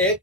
1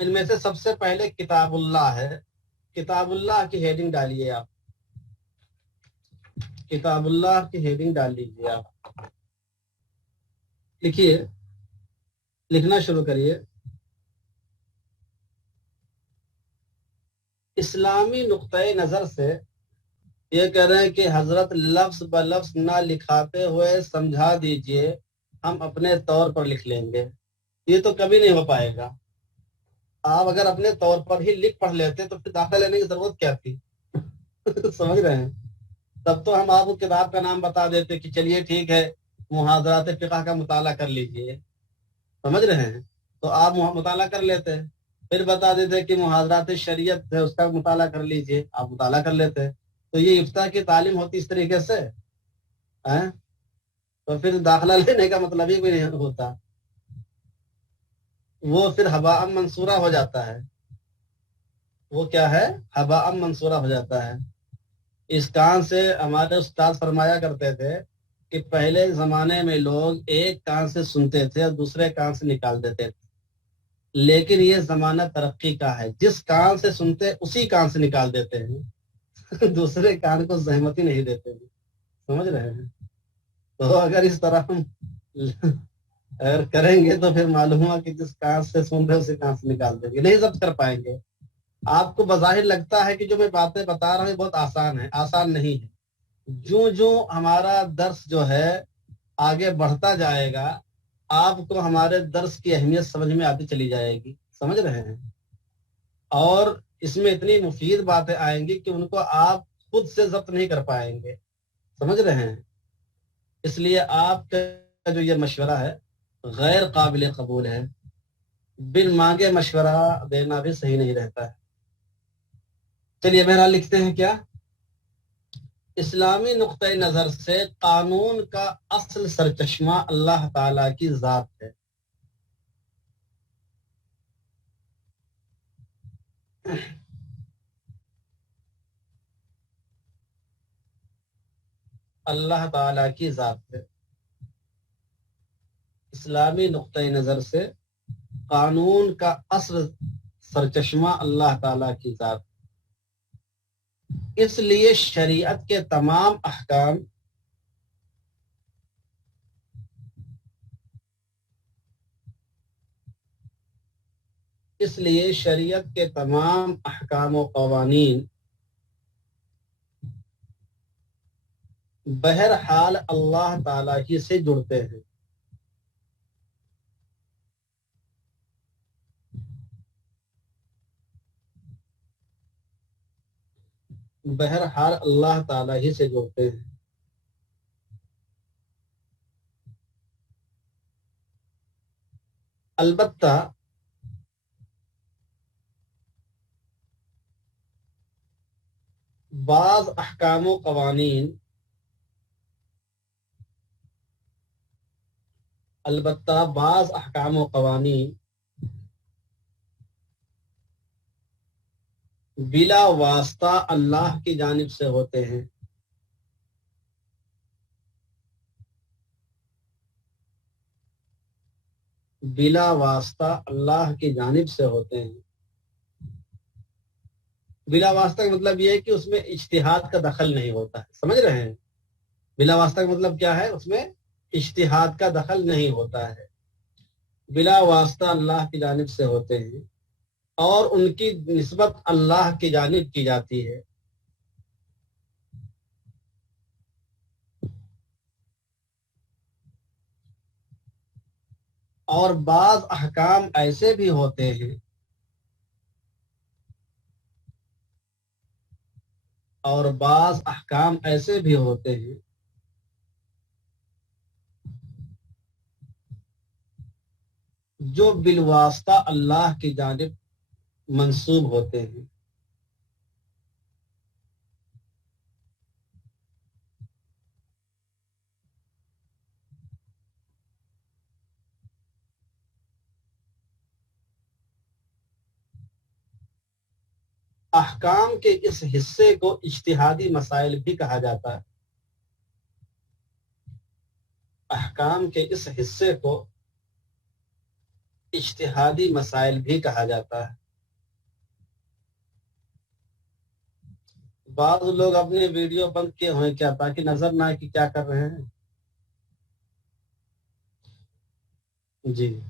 ان میں سے سب سے پہلے کتاب اللہ ہے. کتاب اللہ کی ہیڈنگ ڈالیے آپ. کتاب اللہ کی ہیڈنگ ڈال لیجیے آپ. لکھیے, لکھنا شروع کریے. اسلامی نقطۂ نظر سے یہ کہہ رہے ہیں کہ حضرت لفظ ب لفظ نہ لکھاتے ہوئے سمجھا دیجئے, ہم اپنے طور پر لکھ لیں گے. یہ تو کبھی نہیں ہو پائے گا. آپ اگر اپنے طور پر ہی لکھ پڑھ لیتے تو پھر داخلہ لینے کی ضرورت کیا تھی؟ سمجھ رہے ہیں؟ تب تو ہم آپ کو کتاب کا نام بتا دیتے کہ چلیے ٹھیک ہے, محاضرات فقہ کا مطالعہ کر لیجئے. سمجھ رہے ہیں؟ تو آپ مطالعہ کر لیتے. پھر بتا دیتے کہ محاضرات شریعت ہے, اس کا مطالعہ کر لیجئے, آپ مطالعہ کر لیتے. تو یہ افتاء کی تعلیم ہوتی اس طریقے سے, تو پھر داخلہ لینے کا مطلب ہی بھی نہیں ہوتا. وہ پھر ہباء منصورہ ہو جاتا ہے. وہ کیا ہے؟ ہباء منصورہ ہو جاتا ہے. اس کان سے ہمارے استاد فرمایا کرتے تھے کہ پہلے زمانے میں لوگ ایک کان سے سنتے تھے اور دوسرے کان سے نکال دیتے تھے, لیکن یہ زمانہ ترقی کا ہے. جس کان سے سنتے اسی کان سے نکال دیتے ہیں, دوسرے کان کو زحمت ہی نہیں دیتے ہیں. سمجھ رہے ہیں؟ تو اگر اس طرح ہم اگر کریں گے تو پھر معلوم ہوا کہ جس کان سے سن رہے اسی کان سے نکال دیں گے, نہیں ضبط کر پائیں گے. آپ کو بظاہر لگتا ہے کہ جو میں باتیں بتا رہا ہوں بہت آسان ہے, آسان نہیں ہے. جو جو ہمارا درس جو ہے آگے بڑھتا جائے گا, آپ کو ہمارے درس کی اہمیت سمجھ میں آتی چلی جائے گی. سمجھ رہے ہیں؟ اور اس میں اتنی مفید باتیں آئیں گی کہ ان کو آپ خود سے ضبط نہیں کر پائیں گے. سمجھ رہے ہیں؟ اس لیے آپ کا جو یہ مشورہ ہے غیر قابل قبول ہے. بن مانگے مشورہ دینا بھی صحیح نہیں رہتا ہے. چلیے بہرحال لکھتے ہیں کیا. اسلامی نقطۂ نظر سے قانون کا اصل سرچشمہ اللہ تعالی کی ذات ہے. اللہ تعالی کی ذات ہے. اسلامی نقطۂ نظر سے قانون کا اصل سرچشمہ اللہ تعالی کی ذات. اس لیے شریعت کے تمام احکام اس لیے شریعت کے تمام احکام و قوانین بہرحال اللہ تعالی ہی سے جڑتے ہیں. بہرحال اللہ تعالی ہی سے جڑتے ہیں. البتہ بعض احکام و قوانین بلا واسطہ اللہ کی جانب سے ہوتے ہیں. بلا واسطہ اللہ کی جانب سے ہوتے ہیں. بلا واسطہ کا مطلب یہ ہے کہ اس میں اجتہاد کا دخل نہیں ہوتا ہے. سمجھ رہے ہیں؟ بلا واسطہ کا مطلب کیا ہے؟ اس میں اجتہاد کا دخل نہیں ہوتا ہے. بلا واسطہ اللہ کی جانب سے ہوتے ہیں اور ان کی نسبت اللہ کی جانب کی جاتی ہے. اور بعض احکام ایسے بھی ہوتے ہیں جو بالواسطہ اللہ کی جانب منسوب ہوتے ہیں. احکام کے اس حصے کو اجتہادی مسائل بھی کہا جاتا ہے. احکام کے اس حصے کو اجتہادی مسائل بھی کہا جاتا ہے۔ بعض لوگ اپنے ویڈیو بند کیے ہوئے کیا تاکہ نظر نہ آئے کہ کیا کر رہے ہیں؟ جی،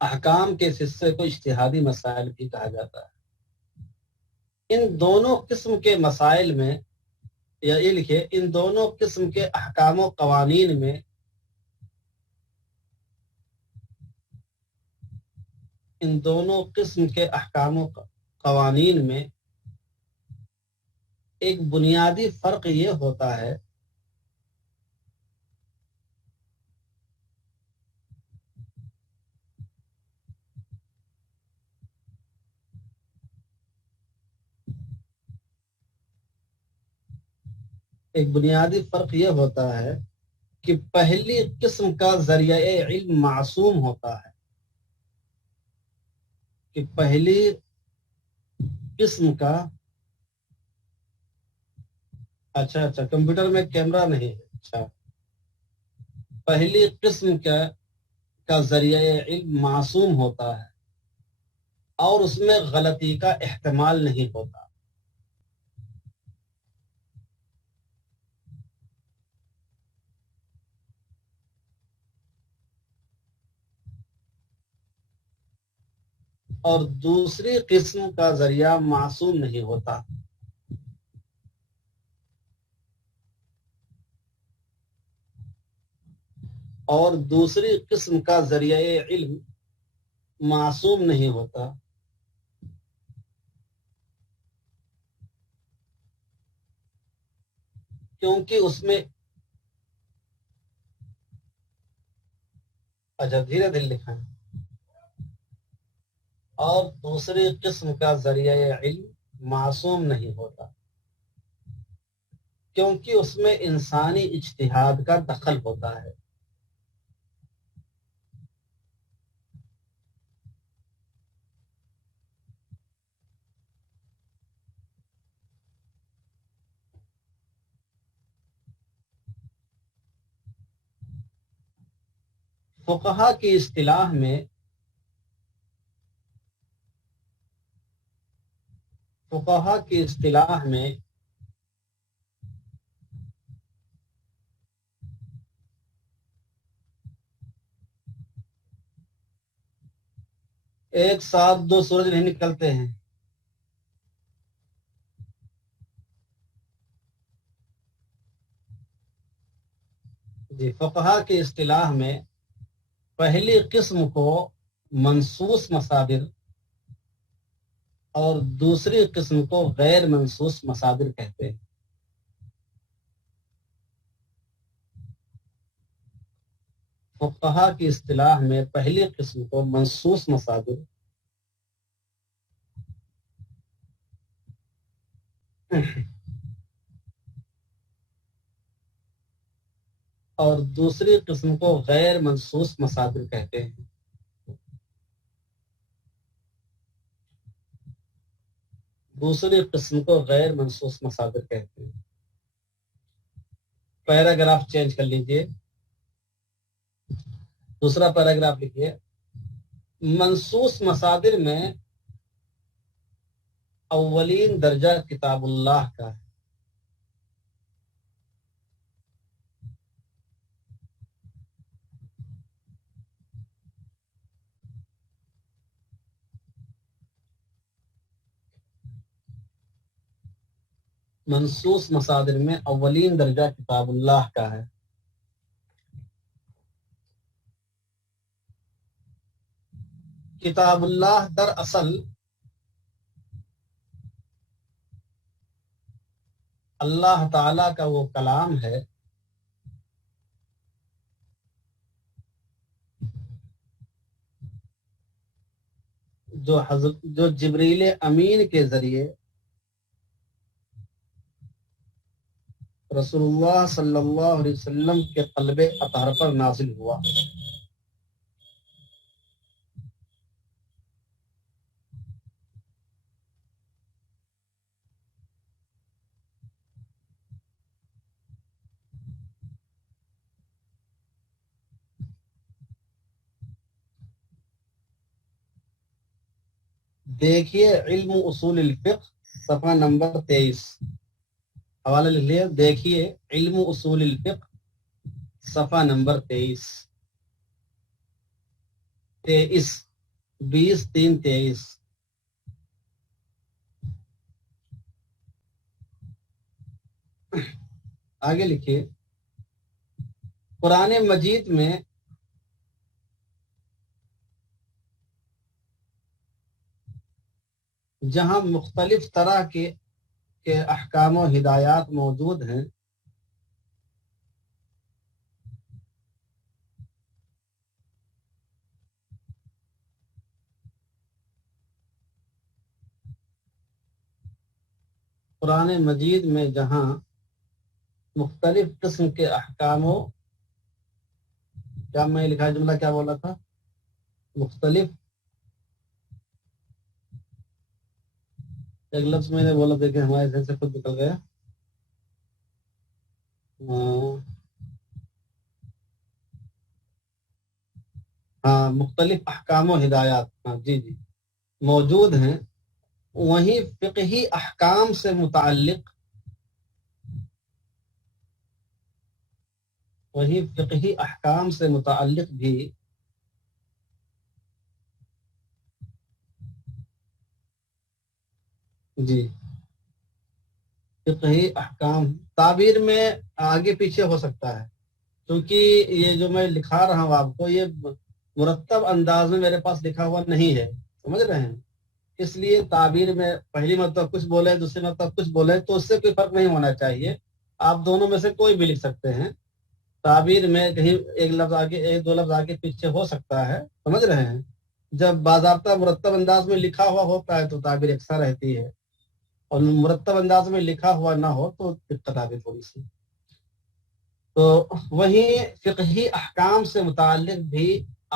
احکام کے اس حصے کو اجتہادی مسائل بھی کہا جاتا ہے۔ ان دونوں قسم کے مسائل میں، یا یہ لکھے، ان دونوں قسم کے احکام و قوانین میں ایک بنیادی فرق یہ ہوتا ہے کہ پہلی قسم کا ذریعہ علم معصوم ہوتا ہے، کہ پہلی قسم کا اچھا کمپیوٹر میں کیمرہ نہیں ہے، اچھا، پہلی قسم کا ذریعہ علم معصوم ہوتا ہے اور اس میں غلطی کا احتمال نہیں ہوتا۔ اور دوسری قسم کا ذریعہ معصوم نہیں ہوتا۔ اور دوسری قسم کا ذریعہ علم معصوم نہیں ہوتا کیونکہ اس میں، اچھا دھیرے دھیرے لکھا ہے، اور دوسری قسم کا ذریعہ علم معصوم نہیں ہوتا کیونکہ اس میں انسانی اجتہاد کا دخل ہوتا ہے۔ فقہا کی اصطلاح میں ایک ساتھ دو سورج نہیں نکلتے ہیں۔ جی، فقہا کی اصطلاح میں پہلی قسم کو منصوص مصادر اور دوسری قسم کو غیر منصوص مصادر کہتے ہیں۔ فقہا کی اصطلاح میں پہلی قسم کو منصوص مصادر اور دوسری قسم کو غیر منصوص مصادر کہتے ہیں۔ دوسری قسم کو غیر منصوص مصادر کہتے ہیں۔ پیراگراف چینج کر لیجئے، دوسرا پیراگراف لکھیے۔ منصوص مصادر میں اولین درجہ کتاب اللہ کا ہے۔ منصوص مصادر میں اولین درجہ کتاب اللہ کا ہے۔ کتاب اللہ دراصل اللہ تعالی کا وہ کلام ہے جو جبریل امین کے ذریعے رسول اللہ صلی اللہ علیہ وسلم کے قلب اطہر پر نازل ہوا۔ دیکھیے علم اصول الفقہ صفحہ نمبر 23، حوالہ لکھ لیا، دیکھیے علم اصول الفقہ صفحہ نمبر 23، 20 3 23۔ آگے لکھیے، قرآن مجید میں جہاں مختلف طرح کے احکام و ہدایات موجود ہیں، قرآن مجید میں جہاں مختلف قسم کے احکام و، کیا میں لکھا جملہ کیا بولا تھا؟ مختلف، ایک لفظ میں نے بولا، دیکھیں ہمارے ذہن سے خود نکل گیا۔ ہاں، مختلف احکام و ہدایات، ہاں جی جی موجود ہیں، وہیں فقہی احکام سے متعلق، وہیں فقہی احکام سے متعلق بھی جی فقہی احکام تعبیر میں آگے پیچھے ہو سکتا ہے، کیونکہ یہ جو میں لکھا رہا ہوں آپ کو، یہ مرتب انداز میں میرے پاس لکھا ہوا نہیں ہے، سمجھ رہے ہیں؟ اس لیے تعبیر میں پہلی مرتبہ کچھ بولے، دوسری مرتبہ کچھ بولے، تو اس سے کوئی فرق نہیں ہونا چاہیے، آپ دونوں میں سے کوئی بھی لکھ سکتے ہیں۔ تعبیر میں کہیں ایک لفظ آگے، ایک دو لفظ آگے پیچھے ہو سکتا ہے، سمجھ رہے ہیں؟ جب باضابطہ مرتب انداز میں لکھا ہوا ہوتا ہے تو تعبیر یکساں رہتی ہے، اور مرتب انداز میں لکھا ہوا نہ ہو تو دقت آتی تھوڑی سی۔ تو وہیں فقہی احکام سے متعلق بھی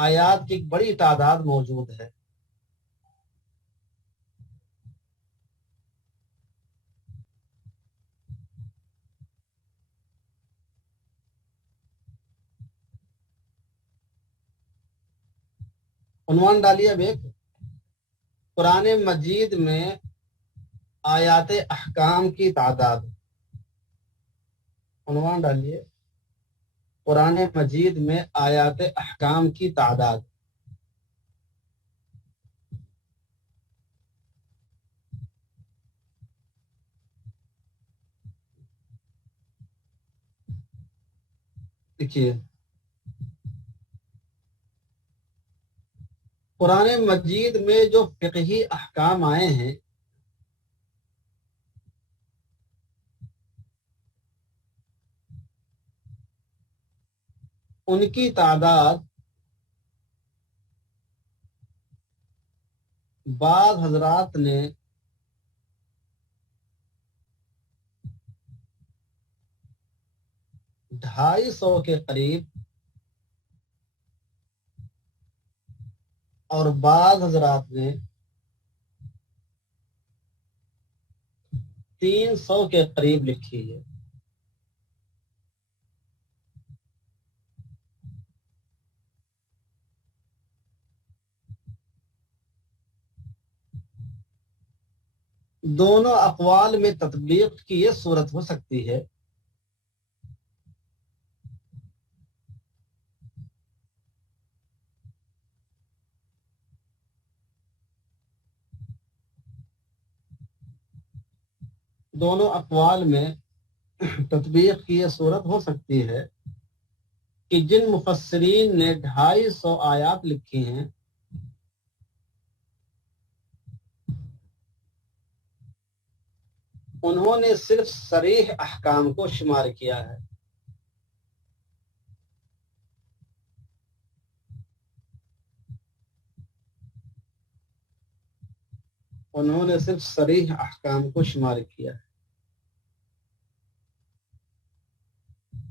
آیات کی ایک بڑی تعداد موجود ہے۔ عنوان ڈالیے اب ایک، قرآن مجید میں آیات احکام کی تعداد، عنوان ڈالیے، قرآن مجید میں آیات احکام کی تعداد۔ دیکھیے، قرآن مجید میں جو فقہی احکام آئے ہیں، ان کی تعداد بعض حضرات نے 250 کے قریب، اور بعض حضرات نے 300 کے قریب لکھی ہے۔ دونوں اقوال میں تطبیق کی یہ صورت ہو سکتی ہے دونوں اقوال میں تطبیق کی یہ صورت ہو سکتی ہے کہ جن مفسرین نے 250 آیات لکھی ہیں، انہوں نے صرف صریح احکام کو شمار کیا ہے، انہوں نے صرف صریح احکام کو شمار کیا ہے،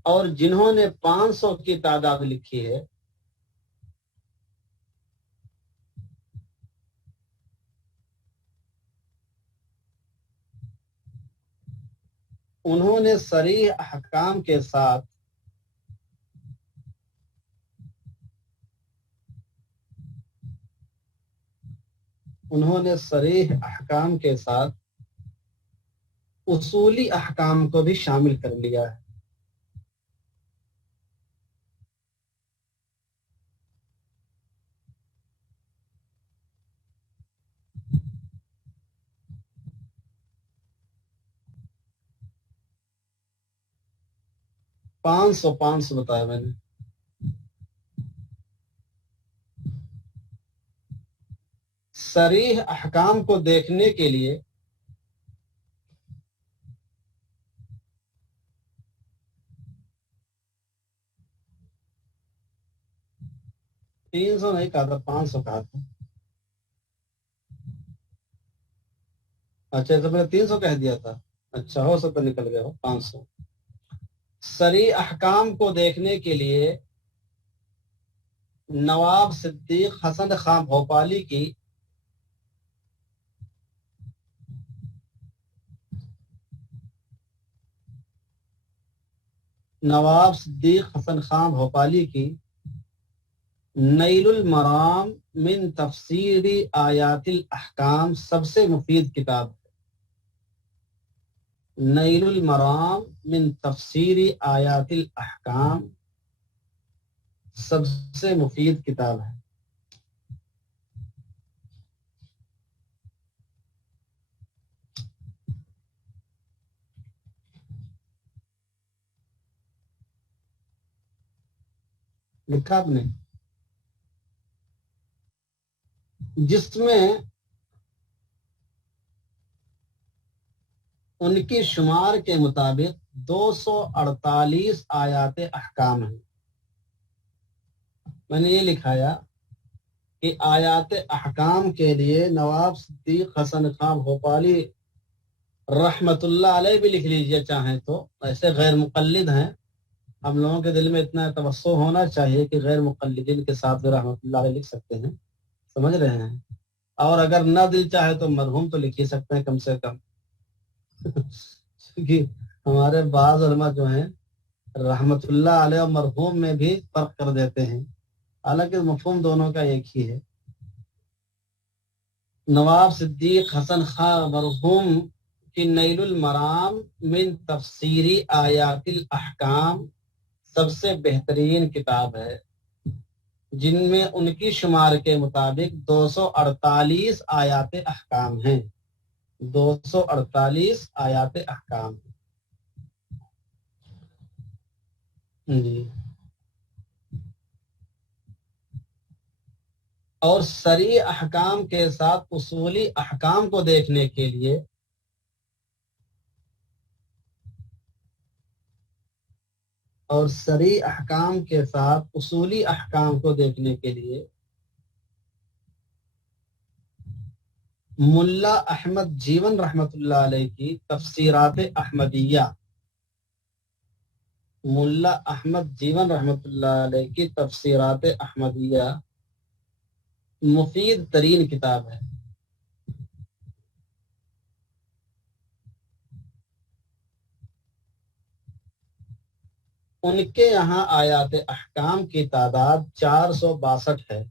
اور جنہوں نے 500 کی تعداد لکھی ہے، انہوں نے صریح احکام کے ساتھ انہوں نے صریح احکام کے ساتھ اصولی احکام کو بھی شامل کر لیا ہے۔ 500 بتایا میں نے۔ صریح احکام کو دیکھنے کے لیے 300 نہیں کہا تھا، 500 کہا تھا۔ اچھا تو میں نے 300 کہہ دیا تھا، اچھا ہو سکتا نکل گیا ہو 500۔ صریح احکام کو دیکھنے کے لیے نواب صدیق حسن خان بھوپالی کی نواب صدیق حسن خان بھوپالی کی نیل المرام من تفسیر آیات الاحکام سب سے مفید کتاب ہے۔ نیل المرام من تفسیر آیات الاحکام سب سے مفید کتاب ہے۔ لکھا آپ نے؟ جس میں ان کی شمار کے مطابق 248 آیات احکام ہیں۔ میں نے یہ لکھایا کہ آیات احکام کے لیے نواب صدیق حسن خان بھوپالی رحمت اللہ علیہ بھی لکھ لیجیے چاہیں تو، ایسے غیر مقلد ہیں، ہم لوگوں کے دل میں اتنا توسع ہونا چاہیے کہ غیر مقلدین کے ساتھ بھی رحمت اللہ علیہ لکھ سکتے ہیں، سمجھ رہے ہیں؟ اور اگر نہ دل چاہے تو مرحوم تو لکھ ہی سکتے ہیں کم سے کم کیونکہ ہمارے بعض علماء جو ہیں رحمت اللہ علیہ اور مرحوم میں بھی فرق کر دیتے ہیں، حالانکہ مفہوم دونوں کا ایک ہی ہے۔ نواب صدیق حسن خان مرحوم کی نیل المرام من تفسیری آیات الاحکام سب سے بہترین کتاب ہے، جن میں ان کی شمار کے مطابق 248 آیات احکام ہیں۔ 248 آیات احکام جی۔ اور صریح احکام کے ساتھ اصولی احکام کو دیکھنے کے لیے اصولی احکام کو دیکھنے کے لیے ملا احمد جیون رحمت اللہ علیہ کی تفسیرات احمدیہ، ملا احمد جیون رحمت اللہ علیہ کی تفسیرات احمدیہ مفید ترین کتاب ہے۔ ان کے یہاں آیات احکام کی تعداد 462 ہے۔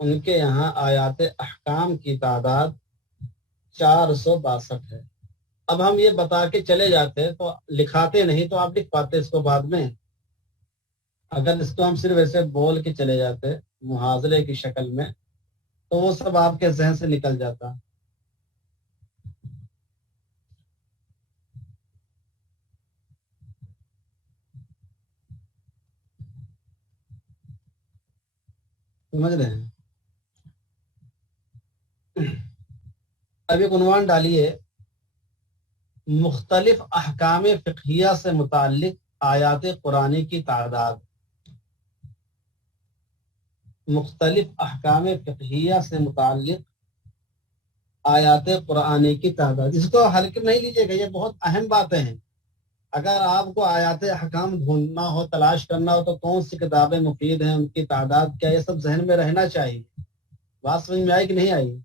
ان کے یہاں آیات احکام کی تعداد 462 ہے۔ اب ہم یہ بتا کے چلے جاتے تو لکھاتے نہیں تو آپ لکھ پاتے اس کو بعد میں، اگر اس کو ہم صرف ایسے بول کے چلے جاتے محاضرے کی شکل میں تو وہ سب آپ کے ذہن سے نکل جاتا۔ سمجھ رہے ہیں؟ اب ایک عنوان ڈالیے، مختلف احکام فقہیہ سے متعلق آیات قرآنی کی تعداد۔ مختلف احکام فقہیہ سے متعلق آیات قرآنی کی تعداد، اس کو ہلکے نہیں لیجیے گا، یہ بہت اہم باتیں ہیں۔ اگر آپ کو آیات احکام ڈھونڈنا ہو، تلاش کرنا ہو تو کون سی کتابیں مفید ہیں، ان کی تعداد کیا، یہ سب ذہن میں رہنا چاہیے۔ بات سمجھ میں آئی کہ نہیں آئی؟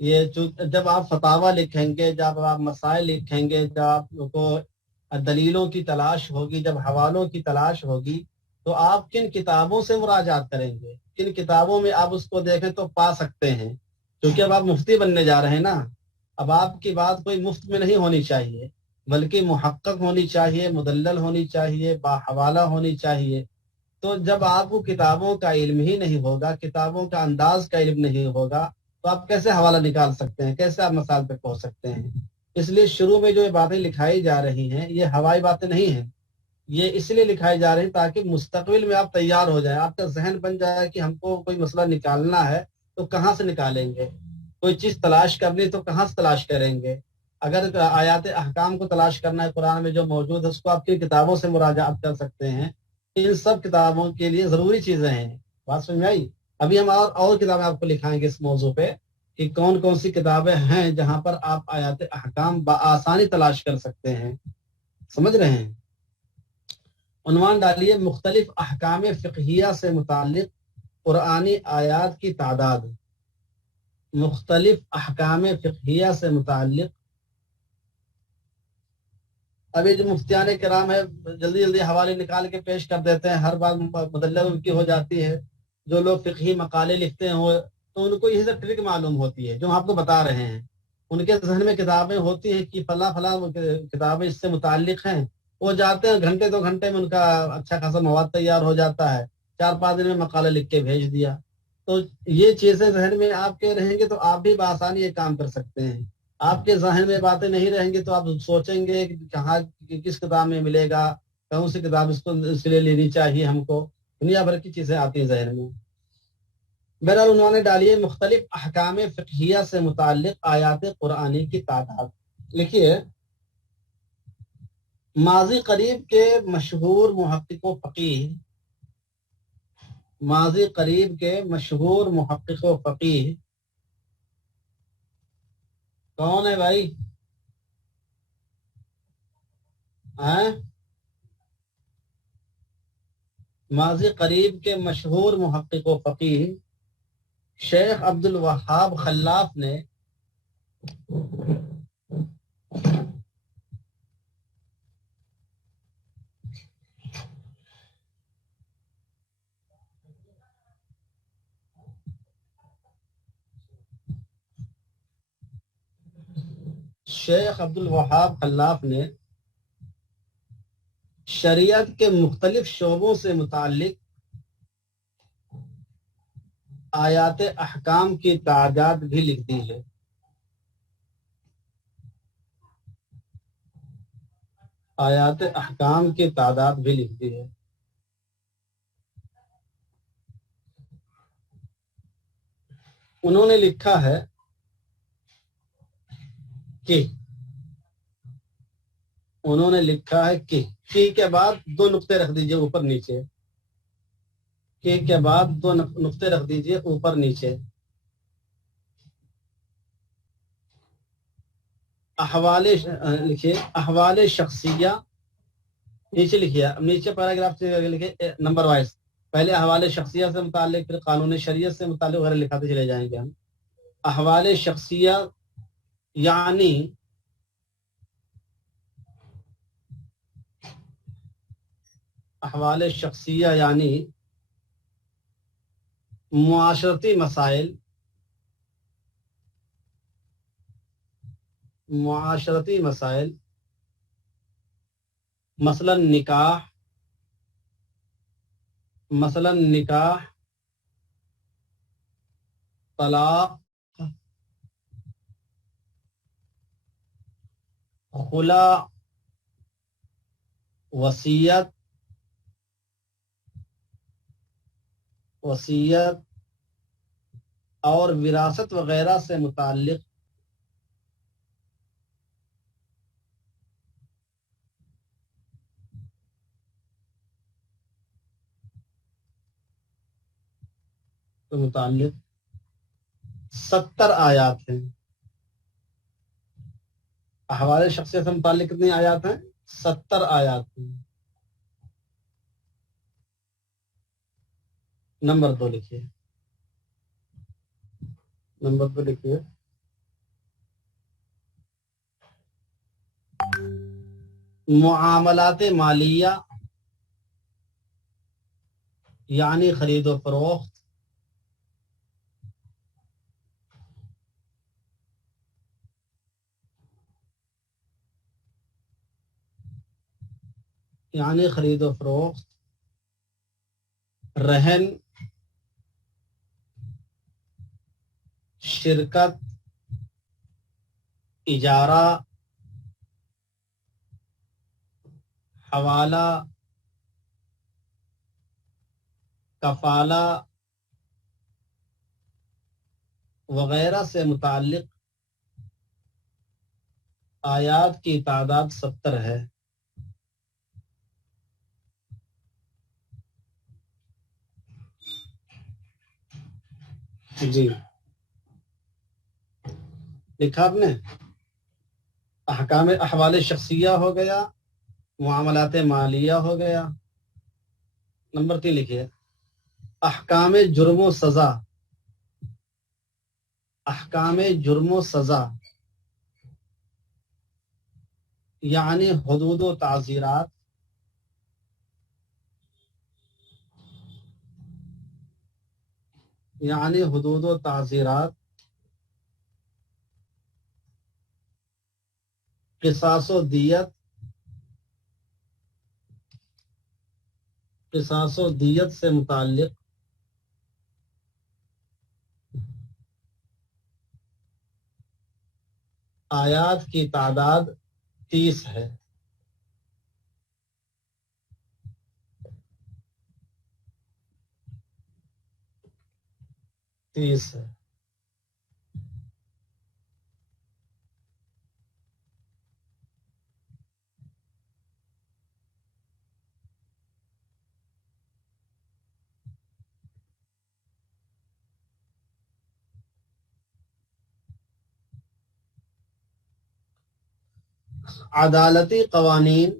یہ جب آپ فتاویٰ لکھیں گے، جب آپ مسائل لکھیں گے، جب آپ کو دلیلوں کی تلاش ہوگی، جب حوالوں کی تلاش ہوگی، تو آپ کن کتابوں سے مراجعات کریں گے، کن کتابوں میں آپ اس کو دیکھیں تو پا سکتے ہیں، کیونکہ اب آپ مفتی بننے جا رہے ہیں نا، اب آپ کی بات کوئی مفت میں نہیں ہونی چاہیے، بلکہ محقق ہونی چاہیے، مدلل ہونی چاہیے، باحوالہ ہونی چاہیے۔ تو جب آپ کو کتابوں کا علم ہی نہیں ہوگا، کتابوں کا انداز کا علم نہیں ہوگا، تو آپ کیسے حوالہ نکال سکتے ہیں، کیسے آپ مسائل پہ پہنچ سکتے ہیں؟ اس لیے شروع میں جو یہ باتیں لکھائی جا رہی ہیں یہ ہوائی باتیں نہیں ہیں، یہ اس لیے لکھائی جا رہی ہیں تاکہ مستقبل میں آپ تیار ہو جائیں، آپ کا ذہن بن جائے کہ ہم کو کوئی مسئلہ نکالنا ہے تو کہاں سے نکالیں گے، کوئی چیز تلاش کرنی تو کہاں سے تلاش کریں گے۔ اگر آیات احکام کو تلاش کرنا ہے قرآن میں جو موجود ہے اس کو آپ کی کتابوں سے مراجعات کر سکتے ہیں، ان سب کتابوں کے لیے ضروری چیزیں ہیں۔ بات سمجھ میں آئی؟ ابھی ہم اور کتابیں آپ کو لکھائیں گے اس موضوع پہ کہ کون کون سی کتابیں ہیں جہاں پر آپ آیات احکام بآسانی تلاش کر سکتے ہیں۔ سمجھ رہے ہیں؟ عنوان ڈالیے مختلف احکام فقہیہ سے متعلق قرآنی آیات کی تعداد۔ مختلف احکام فقہیہ سے متعلق، ابھی جو مفتیان کرام ہے جلدی جلدی حوالے نکال کے پیش کر دیتے ہیں، ہر بار مدلل ان کی ہو جاتی ہے۔ جو لوگ فقہی مقالے لکھتے ہیں تو ان کو یہی سب ٹرک معلوم ہوتی ہے جو ہم آپ کو بتا رہے ہیں۔ ان کے ذہن میں کتابیں ہوتی ہیں کہ فلاں فلاں کتابیں اس سے متعلق ہیں، وہ جاتے ہیں گھنٹے دو گھنٹے میں ان کا اچھا خاصا مواد تیار ہو جاتا ہے، 4-5 دن میں مقالہ لکھ کے بھیج دیا۔ تو یہ چیزیں ذہن میں آپ کے رہیں گے تو آپ بھی بآسانی یہ کام کر سکتے ہیں۔ آپ کے ذہن میں باتیں نہیں رہیں گی تو آپ سوچیں گے کہ کہاں کس کتاب میں ملے گا، کون سی کتاب اس لیے لینی چاہیے ہم کو، دنیا بھر کی چیزیں آتی ہیں ذہن میں۔ بہرحال انہوں نے ڈالیے مختلف احکام فقہیہ سے متعلق آیات قرآنی کی تعداد۔ لکھیے ماضی قریب کے مشہور محقق و فقیہ، ماضی قریب کے مشہور محقق و فقیہ کون ہے بھائی؟ ماضی قریب کے مشہور محقق و فقیہ شیخ عبد الوہاب خلاف نے شیخ عبد الوہاب خلاف نے شریعت کے مختلف شعبوں سے متعلق آیات احکام کی تعداد بھی لکھ دی ہے۔ آیات احکام کی تعداد بھی لکھ دی ہے۔ انہوں نے لکھا ہے کہ کی کے بعد 2 نقطے رکھ دیجئے اوپر نیچے، کی کے بعد 2 نقطے رکھ دیجئے اوپر نیچے۔ احوال لکھیے احوال شخصیہ، نیچے لکھیے، نیچے پیراگراف سے لکھیے نمبر وائز، پہلے احوال شخصیہ سے متعلق، پھر قانون شریعت سے متعلق وغیرہ لکھاتے چلے جائیں گے ہم۔ احوال شخصیہ یعنی احوال شخصیہ یعنی معاشرتی مسائل، معاشرتی مسائل مثلا نکاح، طلاق، خلا، وصیت اور وراثت وغیرہ سے متعلق سے متعلق 70 آیات ہیں۔ احوال شخصیت سے متعلق کتنی آیات ہیں؟ 70 آیات ہیں۔ نمبر 2 لکھیے، نمبر 2 لکھیے معاملات مالیہ یعنی خرید و فروخت، یعنی خرید و فروخت، رہن، شرکت، اجارہ، حوالہ، کفالہ وغیرہ سے متعلق آیات کی تعداد 70 ہے۔ جی لکھا آپ نے، احکام احوال شخصیہ ہو گیا، معاملات مالیہ ہو گیا۔ نمبر 3 لکھیے، احکام جرم و سزا، احکام جرم و سزا یعنی حدود و تعزیرات، یعنی حدود و تعزیرات، قصاص و دیت، قصاص و دیت سے متعلق آیات کی تعداد 30 ہے۔ 30 ہے۔ عدالتی قوانین،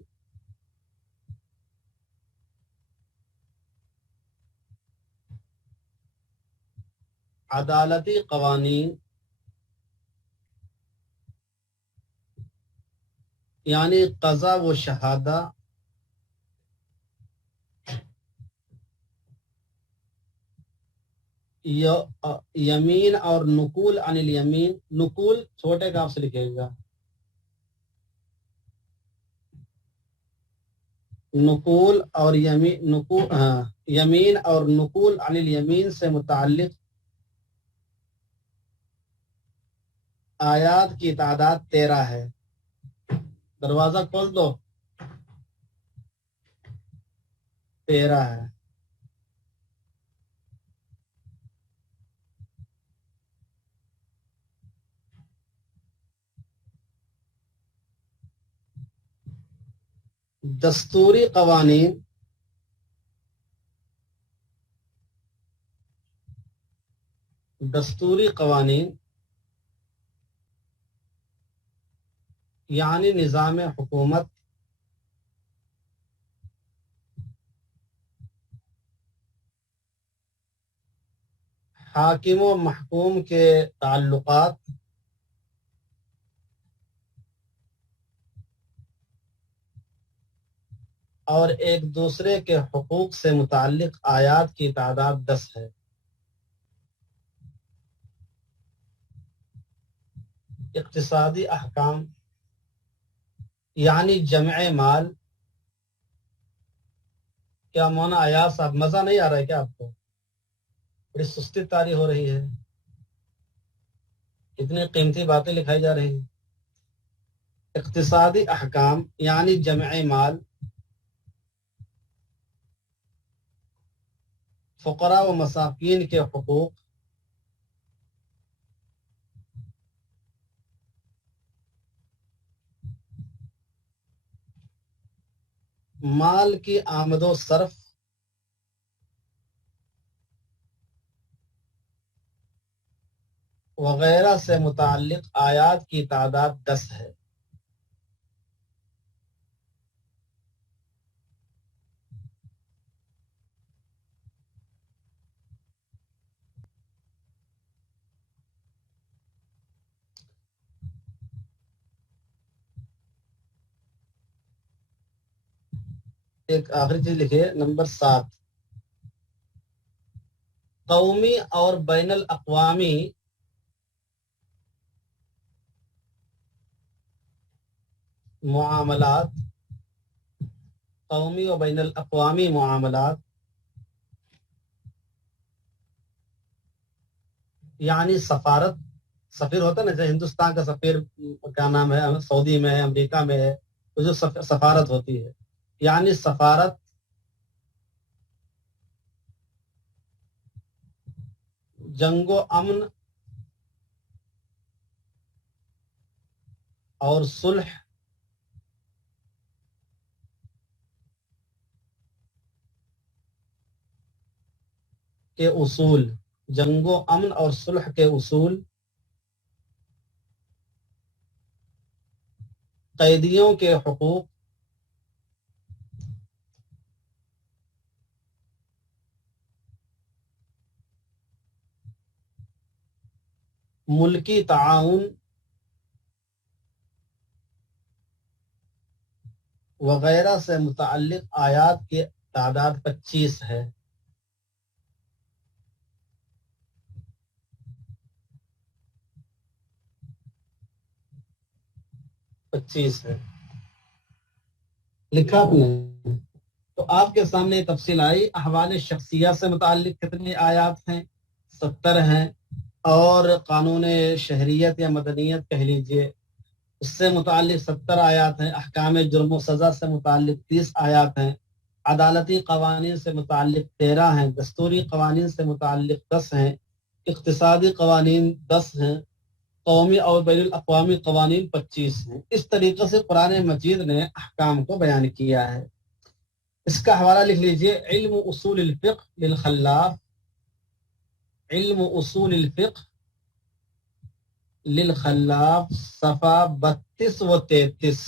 عدالتی قوانین یعنی قضا و شہادہ، یمین اور نقول عن الیمین، نقول چھوٹے کاف سے لکھے گا، نقول اور یمین، نقول یمین اور نقول عن الیمین سے متعلق آیات کی تعداد 13 ہے۔ دروازہ کھول دو، 13 ہے۔ دستوری قوانین، دستوری قوانین یعنی نظام حکومت، حاکم و محکوم کے تعلقات، اور ایک دوسرے کے حقوق سے متعلق آیات کی تعداد 10 ہے۔ اقتصادی احکام یعنی جمع مال، کیا مولانا ایاز صاحب مزہ نہیں آ رہا ہے کیا آپ کو؟ بڑی سستی طاری ہو رہی ہے، اتنی قیمتی باتیں لکھائی جا رہی ہیں۔ اقتصادی احکام یعنی جمع مال، فقراء و مساکین کے حقوق، مال کی آمد و صرف، وغیرہ سے متعلق آیات کی تعداد 10 ہے۔ ایک آخری چیز لکھے، نمبر 7، قومی اور بین الاقوامی معاملات، قومی و بین الاقوامی معاملات یعنی سفارت، سفیر ہوتا ہے نا، جیسے ہندوستان کا سفیر کیا نام ہے، سعودی میں ہے، امریکہ میں ہے، تو جو سفارت ہوتی ہے، یعنی سفارت، جنگ و امن اور صلح کے اصول، جنگ و امن اور صلح کے اصول، قیدیوں کے حقوق، ملکی تعاون وغیرہ سے متعلق آیات کی تعداد 25 ہے۔ 25 ہے، لکھا آپ نے؟ تو آپ کے سامنے یہ تفصیل آئی۔ احوال شخصیہ سے متعلق کتنی آیات ہیں؟ 70 ہیں۔ اور قانون شہریت یا مدنیت کہہ لیجئے، اس سے متعلق 70 آیات ہیں۔ احکام جرم و سزا سے متعلق 30 آیات ہیں۔ عدالتی قوانین سے متعلق 13 ہیں۔ دستوری قوانین سے متعلق 10 ہیں۔ اقتصادی قوانین 10 ہیں۔ قومی اور بین الاقوامی قوانین 25 ہیں۔ اس طریقے سے قرآن مجید نے احکام کو بیان کیا ہے۔ اس کا حوالہ لکھ لیجئے، علم اصول الفقہ للخلاف، علم اصول الفقہ للخلاف، صفحہ 32 و 33،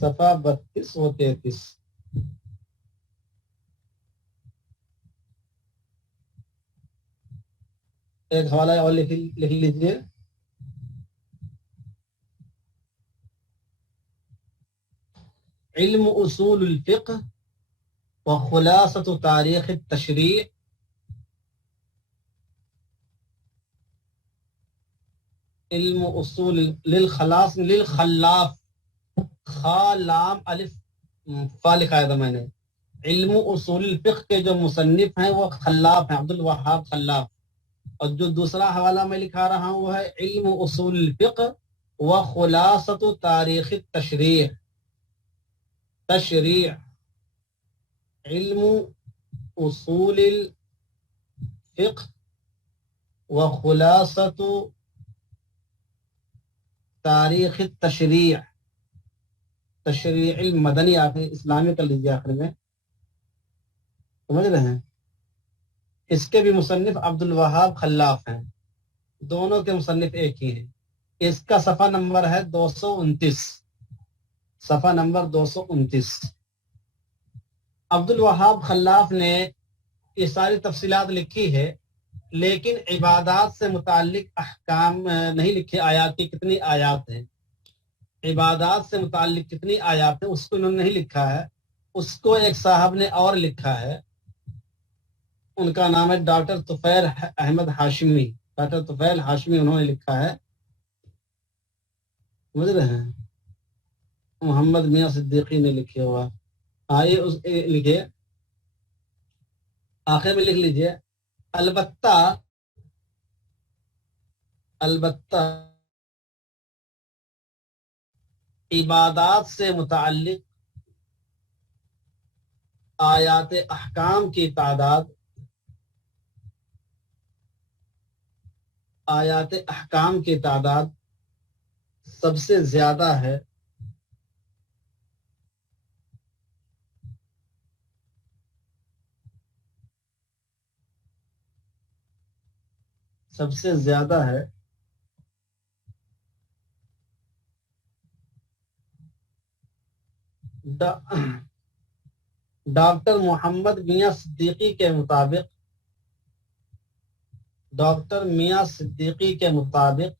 صفحہ 32 و 33۔ ایک حوالہ اور لکھ لیجئے، علم اصول الفقہ وخلاصۃ تاریخ التشریع، علم اصول للخلاف، خا لام الف فا لکھایا تھا میں نے۔ علم اصول الفقہ کے جو مصنف ہیں وہ خلاف ہیں، عبد الوہاب خلاف۔ اور جو دوسرا حوالہ میں لکھا رہا ہوں وہ ہے علم اصول الفقہ وخلاصۃ تاریخ التشریع، تشریع، علم اصول الفقہ وخلاصۃ تاریخ التشریع، تشریع المدنی آخر اسلامی کر لیجیے آخر میں، سمجھ رہے ہیں؟ اس کے بھی مصنف عبد الوہاب خلاف ہیں، دونوں کے مصنف ایک ہی ہیں۔ اس کا صفحہ نمبر ہے 229، صفحہ نمبر 229۔ عبد الوہاب خلاف نے یہ ساری تفصیلات لکھی ہے، لیکن عبادات سے متعلق احکام نہیں لکھے۔ آیات کی کتنی آیات ہیں، عبادات سے متعلق کتنی آیات ہیں، اس کو انہوں نے نہیں لکھا ہے۔ اس کو ایک صاحب نے اور لکھا ہے، ان کا نام ہے ڈاکٹر طفیل احمد ہاشمی، ڈاکٹر طفیل ہاشمی انہوں نے لکھا ہے، سمجھ رہے ہیں؟ محمد میاں صدیقی نے لکھے ہوا۔ آئیے اس لکھے، آخر میں لکھ لیجئے، البتہ عبادات سے متعلق آیات احکام کی تعداد، آیات احکام کی تعداد سب سے زیادہ ہے، سب سے زیادہ ہے ڈاکٹر محمد میاں صدیقی کے مطابق، ڈاکٹر میاں صدیقی کے مطابق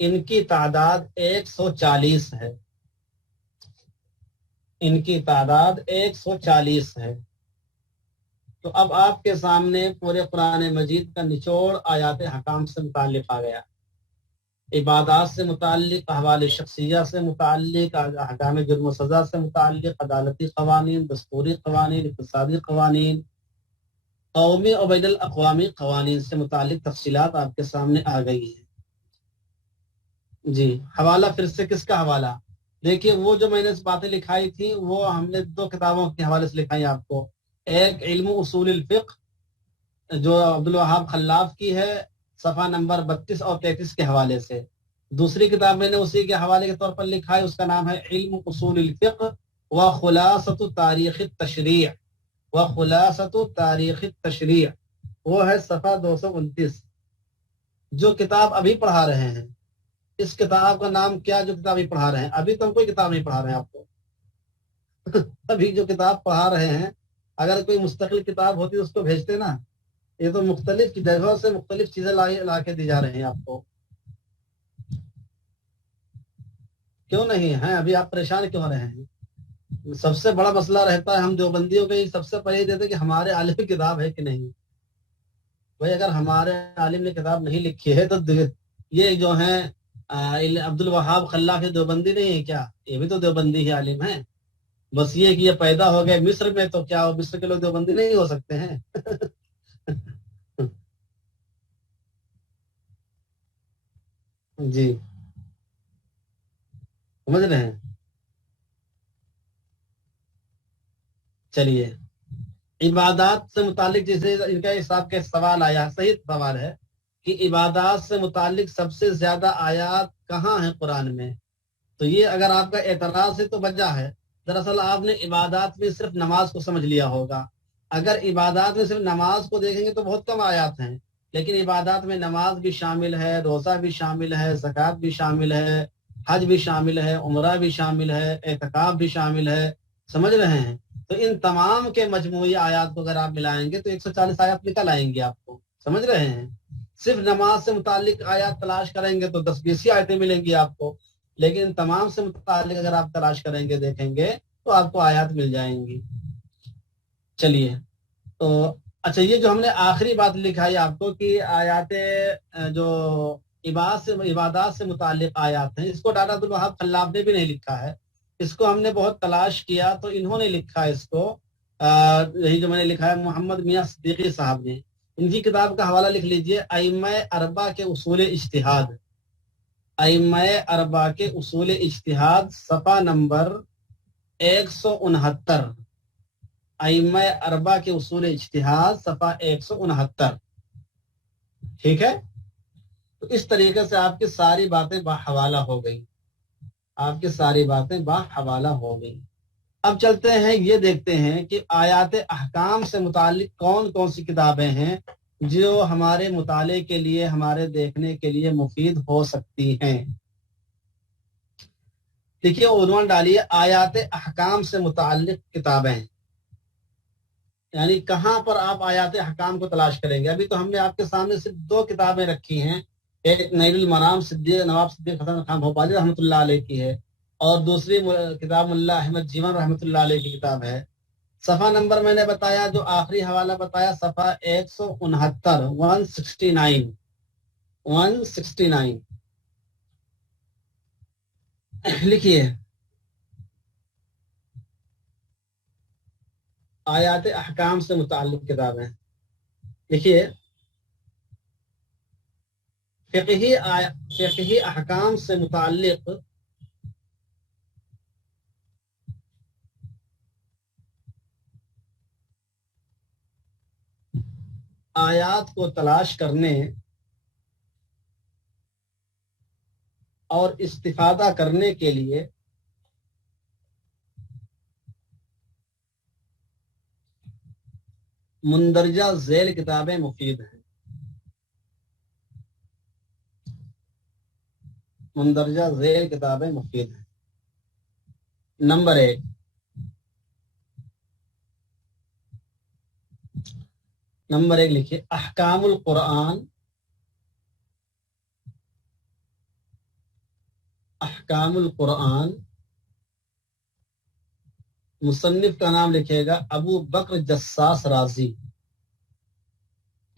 ان کی تعداد 140 ہے، ان کی تعداد 140 ہے۔ تو اب آپ کے سامنے پورے قرآن مجید کا نچوڑ آیات حکام سے متعلق آ گیا، عبادات سے متعلق، احوال شخصیہ سے متعلق، احکام جرم و سزا سے متعلق، عدالتی قوانین، دستوری قوانین، اقتصادی قوانین، قومی اور بین الاقوامی قوانین سے متعلق تفصیلات آپ کے سامنے آ گئی ہیں۔ جی، حوالہ پھر سے کس کا حوالہ؟ دیکھیے وہ جو میں نے باتیں لکھائی تھیں وہ ہم نے دو کتابوں کے حوالے سے لکھائی آپ کو، ایک علم اصول الفقہ جو عبدالوہاب خلاف کی ہے صفحہ نمبر 32 اور 33 کے حوالے سے، دوسری کتاب میں نے اسی کے حوالے کے طور پر لکھا ہے، اس کا نام ہے علم اصول الفقہ و خلاصۃ تاریخ التشریع، و خلاصۃ تاریخ التشریع، وہ ہے صفحہ 229۔ جو کتاب ابھی پڑھا رہے ہیں، اس کتاب کا نام کیا جو کتاب ہی پڑھا رہے ہیں؟ ابھی تو ہم کوئی کتاب نہیں پڑھا رہے ہیں آپ کو ابھی جو کتاب پڑھا رہے ہیں اگر کوئی مستقل کتاب ہوتی تو اس کو بھیجتے نا، یہ تو مختلف جگہوں سے مختلف چیزیں لا کے دی جا رہے ہیں آپ کو، کیوں نہیں ہیں؟ ابھی آپ پریشان کیوں ہو رہے ہیں؟ سب سے بڑا مسئلہ رہتا ہے ہم دیوبندیوں کے سب سے پہلے دیتے کہ ہمارے عالم کی کتاب ہے کہ نہیں۔ بھائی اگر ہمارے عالم نے کتاب نہیں لکھی ہے تو یہ جو ہیں عبد الوہاب خلاف دیوبندی نہیں ہے کیا؟ یہ بھی تو دیوبندی ہی عالم ہیں، بس یہ کہ یہ پیدا ہو گئے مصر میں، تو کیا مصر کے لوگ دیوبندی نہیں ہو سکتے ہیں؟ جی سمجھ رہے ہیں؟ چلیے، عبادات سے متعلق جیسے ان کا حساب کا سوال آیا، صحیح سوال ہے کہ عبادات سے متعلق سب سے زیادہ آیات کہاں ہیں قرآن میں؟ تو یہ اگر آپ کا اعتراض ہے تو وجہ ہے، دراصل آپ نے عبادات میں صرف نماز کو سمجھ لیا ہوگا۔ اگر عبادات میں صرف نماز کو دیکھیں گے تو بہت کم آیات ہیں، لیکن عبادات میں نماز بھی شامل ہے، روزہ بھی شامل ہے، زکوٰۃ بھی شامل ہے، حج بھی شامل ہے، عمرہ بھی شامل ہے، اعتکاف بھی شامل ہے، سمجھ رہے ہیں؟ تو ان تمام کے مجموعی آیات کو اگر آپ ملائیں گے تو 140 آیات نکل آئیں گی آپ کو، سمجھ رہے ہیں؟ صرف نماز سے متعلق آیات تلاش کریں گے تو 10-20 ہی آیتیں ملیں گی آپ کو، لیکن ان تمام سے متعلق اگر آپ تلاش کریں گے، دیکھیں گے تو آپ کو آیات مل جائیں گی۔ چلیے، تو اچھا یہ جو ہم نے آخری بات لکھائی آپ کو کہ آیات جو عبادات سے متعلق آیات ہیں، اس کو ڈاکٹر عبدالوہاب خلاف نے بھی نہیں لکھا ہے، اس کو ہم نے بہت تلاش کیا تو انہوں نے لکھا ہے اس کو، یہی جو میں نے لکھا ہے محمد میاں صدیقی صاحب نے، ان کی کتاب کا حوالہ لکھ لیجئے، ائمہ اربعہ کے اصول اجتہاد، ائمہ اربعہ کے اصول اجتہاد صفحہ نمبر 169، ائمہ اربعہ کے اصول اجتہاد صفحہ 169، ٹھیک ہے؟ تو اس طریقے سے آپ کی ساری باتیں باحوالہ ہو گئی، آپ کی ساری باتیں باحوالہ ہو گئی۔ اب چلتے ہیں، یہ دیکھتے ہیں کہ آیات احکام سے متعلق کون کون سی کتابیں ہیں جو ہمارے مطالعے کے لیے، ہمارے دیکھنے کے لیے مفید ہو سکتی ہیں۔ دیکھیے عنوان ڈالیے آیات احکام سے متعلق کتابیں، یعنی کہاں پر آپ آیات احکام کو تلاش کریں گے؟ ابھی تو ہم نے آپ کے سامنے صرف دو کتابیں رکھی ہیں، ایک نیل المرام نواب صدیق حسن خان بھوپالی رحمۃ اللہ علیہ کی ہے، اور دوسری کتاب ملا احمد جیون رحمۃ اللہ علیہ کی کتاب ہے۔ صفحہ نمبر میں نے بتایا، جو آخری حوالہ بتایا صفحہ 169، 169 لکھیے آیات احکام سے متعلق کتابیں، لکھیے فقہی احکام سے متعلق آیات کو تلاش کرنے اور استفادہ کرنے کے لیے مندرجہ ذیل کتابیں مفید ہیں۔ مندرجہ ذیل کتابیں مفید ہیں۔ نمبر 1، لکھیے احکام القرآن، احکام القرآن، مصنف کا نام لکھے گا ابو بکر جساس رازی،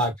8।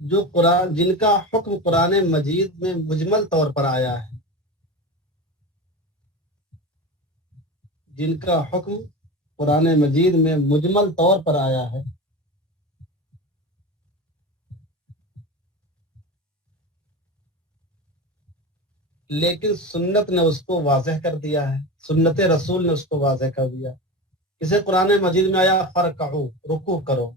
جو قرآن جن کا حکم قرآن مجید میں مجمل طور پر آیا ہے، جن کا حکم قرآن مجید میں مجمل طور پر آیا ہے، لیکن سنت نے اس کو واضح کر دیا ہے، سنت رسول نے اس کو واضح کر دیا۔ اسے قرآن مجید میں آیا فرکعو، رکوع کرو،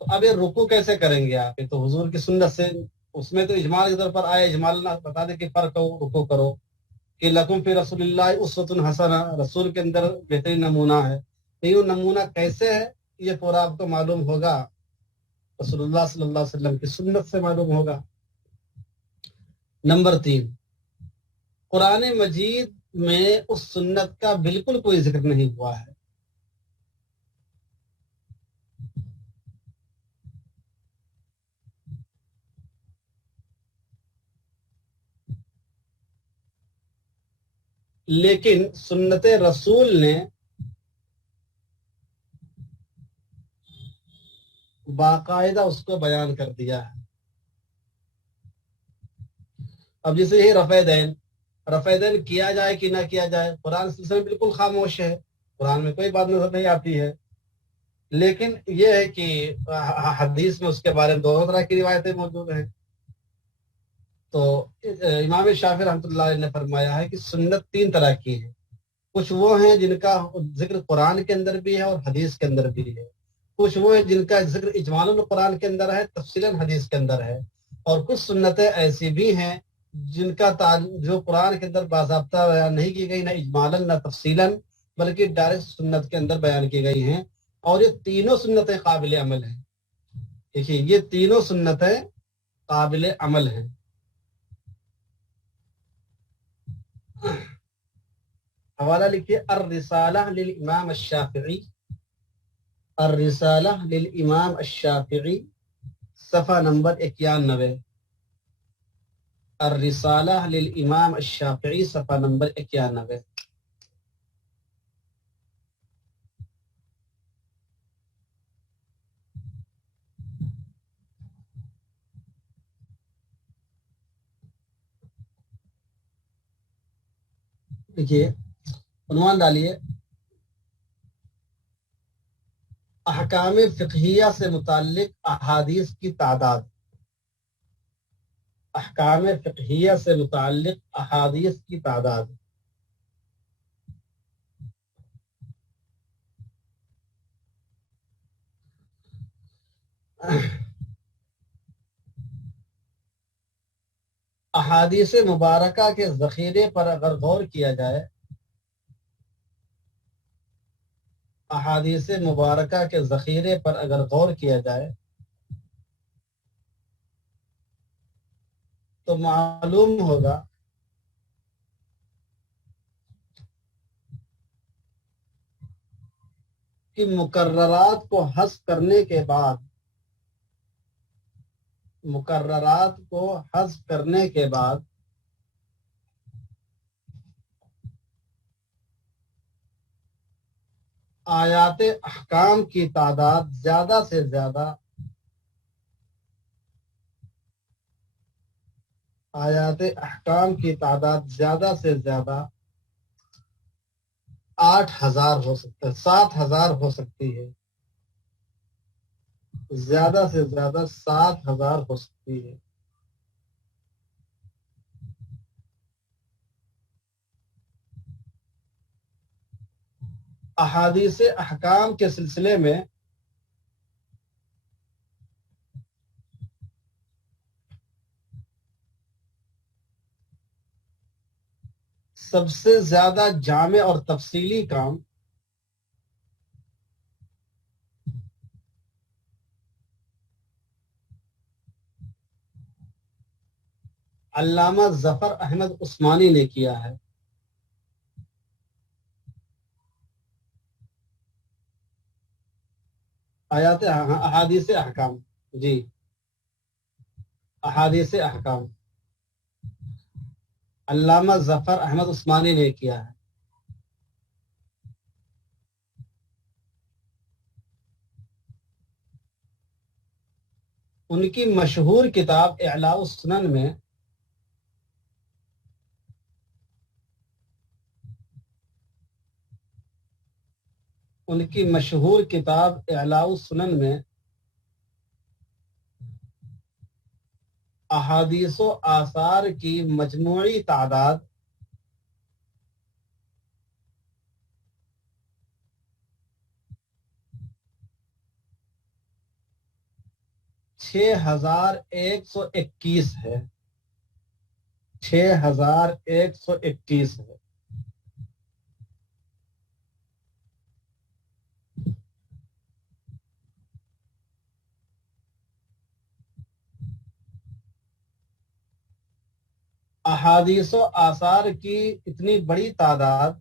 تو اب یہ رکوع کیسے کریں گے آپ؟ یہ تو حضور کی سنت سے، اس میں تو اجمال کے طور پر آیا، اجمال نہ بتا دے کہ فرکعو، رکوع کرو، کہ لکم فی رسول اللہ اسوۃ حسنہ، رسول کے اندر بہترین نمونہ ہے۔ تو یہ نمونہ کیسے ہے یہ پورا آپ کو معلوم ہوگا، رسول اللہ صلی اللہ علیہ وسلم کی سنت سے معلوم ہوگا۔ نمبر 3، قرآن مجید میں اس سنت کا بالکل کوئی ذکر نہیں ہوا ہے۔ لیکن سنت رسول نے باقاعدہ اس کو بیان کر دیا ہے۔ اب جیسے یہ رفع دین کیا جائے کہ نہ کیا جائے، قرآن سلسلے میں بالکل خاموش ہے، قرآن میں کوئی بات نظر نہیں آتی ہے، لیکن یہ ہے کہ حدیث میں اس کے بارے میں دونوں طرح کی روایتیں موجود ہیں۔ تو امام شافعی رحمۃ اللہ علیہ نے فرمایا ہے کہ سنت 3 طرح کی ہے، کچھ وہ ہیں جن کا ذکر قرآن کے اندر بھی ہے اور حدیث کے اندر بھی ہے، کچھ وہ ہیں جن کا ذکر اجمالاً قرآن کے اندر ہے، تفصیلاً حدیث کے اندر ہے، اور کچھ سنتیں ایسی بھی ہیں جن کا جو قرآن کے اندر باضابطہ بیان نہیں کی گئی، نہ اجمالاً نہ تفصیلاً، بلکہ ڈائریکٹ سنت کے اندر بیان کی گئی ہیں، اور یہ تینوں سنتیں قابل عمل ہیں۔ دیکھیے یہ تینوں سنتیں قابل عمل ہیں۔ حوالہ لکھیے الرسالہ للامام الشافعی، الرسالہ للامام الشافعی، صفحہ نمبر 91، الرسالہ للامام الشافعی، صفحہ نمبر 91۔ دیکھیے عنوان ڈالیے، احکام فقہیہ سے متعلق احادیث کی تعداد، احکام فقہیہ سے متعلق احادیث کی تعداد۔ احادیث مبارکہ کے ذخیرے پر اگر غور کیا جائے، احادیث مبارکہ کے ذخیرے پر اگر غور کیا جائے تو معلوم ہوگا کہ مقررات کو حذف کرنے کے بعد، مقررات کو حذف کرنے کے بعد آیات احکام کی تعداد زیادہ سے زیادہ، آیات احکام کی تعداد زیادہ سے زیادہ 8,000 ہو سکتا ہے، 7,000 ہو سکتی ہے، زیادہ سے زیادہ 7,000 ہو سکتی ہے۔ احادیث احکام کے سلسلے میں سب سے زیادہ جامع اور تفصیلی کام علامہ ظفر احمد عثمانی نے کیا ہے۔ احادیث احکام، جی احادیث احکام علامہ ظفر احمد عثمانی نے کیا ہے۔ ان کی مشہور کتاب اعلاء السنن میں ان کی مشہور کتاب اعلاء السنن میں احادیث و آثار کی مجموعی تعداد 6121 ہے. 6121 ہے. احادیث و آثار کی اتنی بڑی تعداد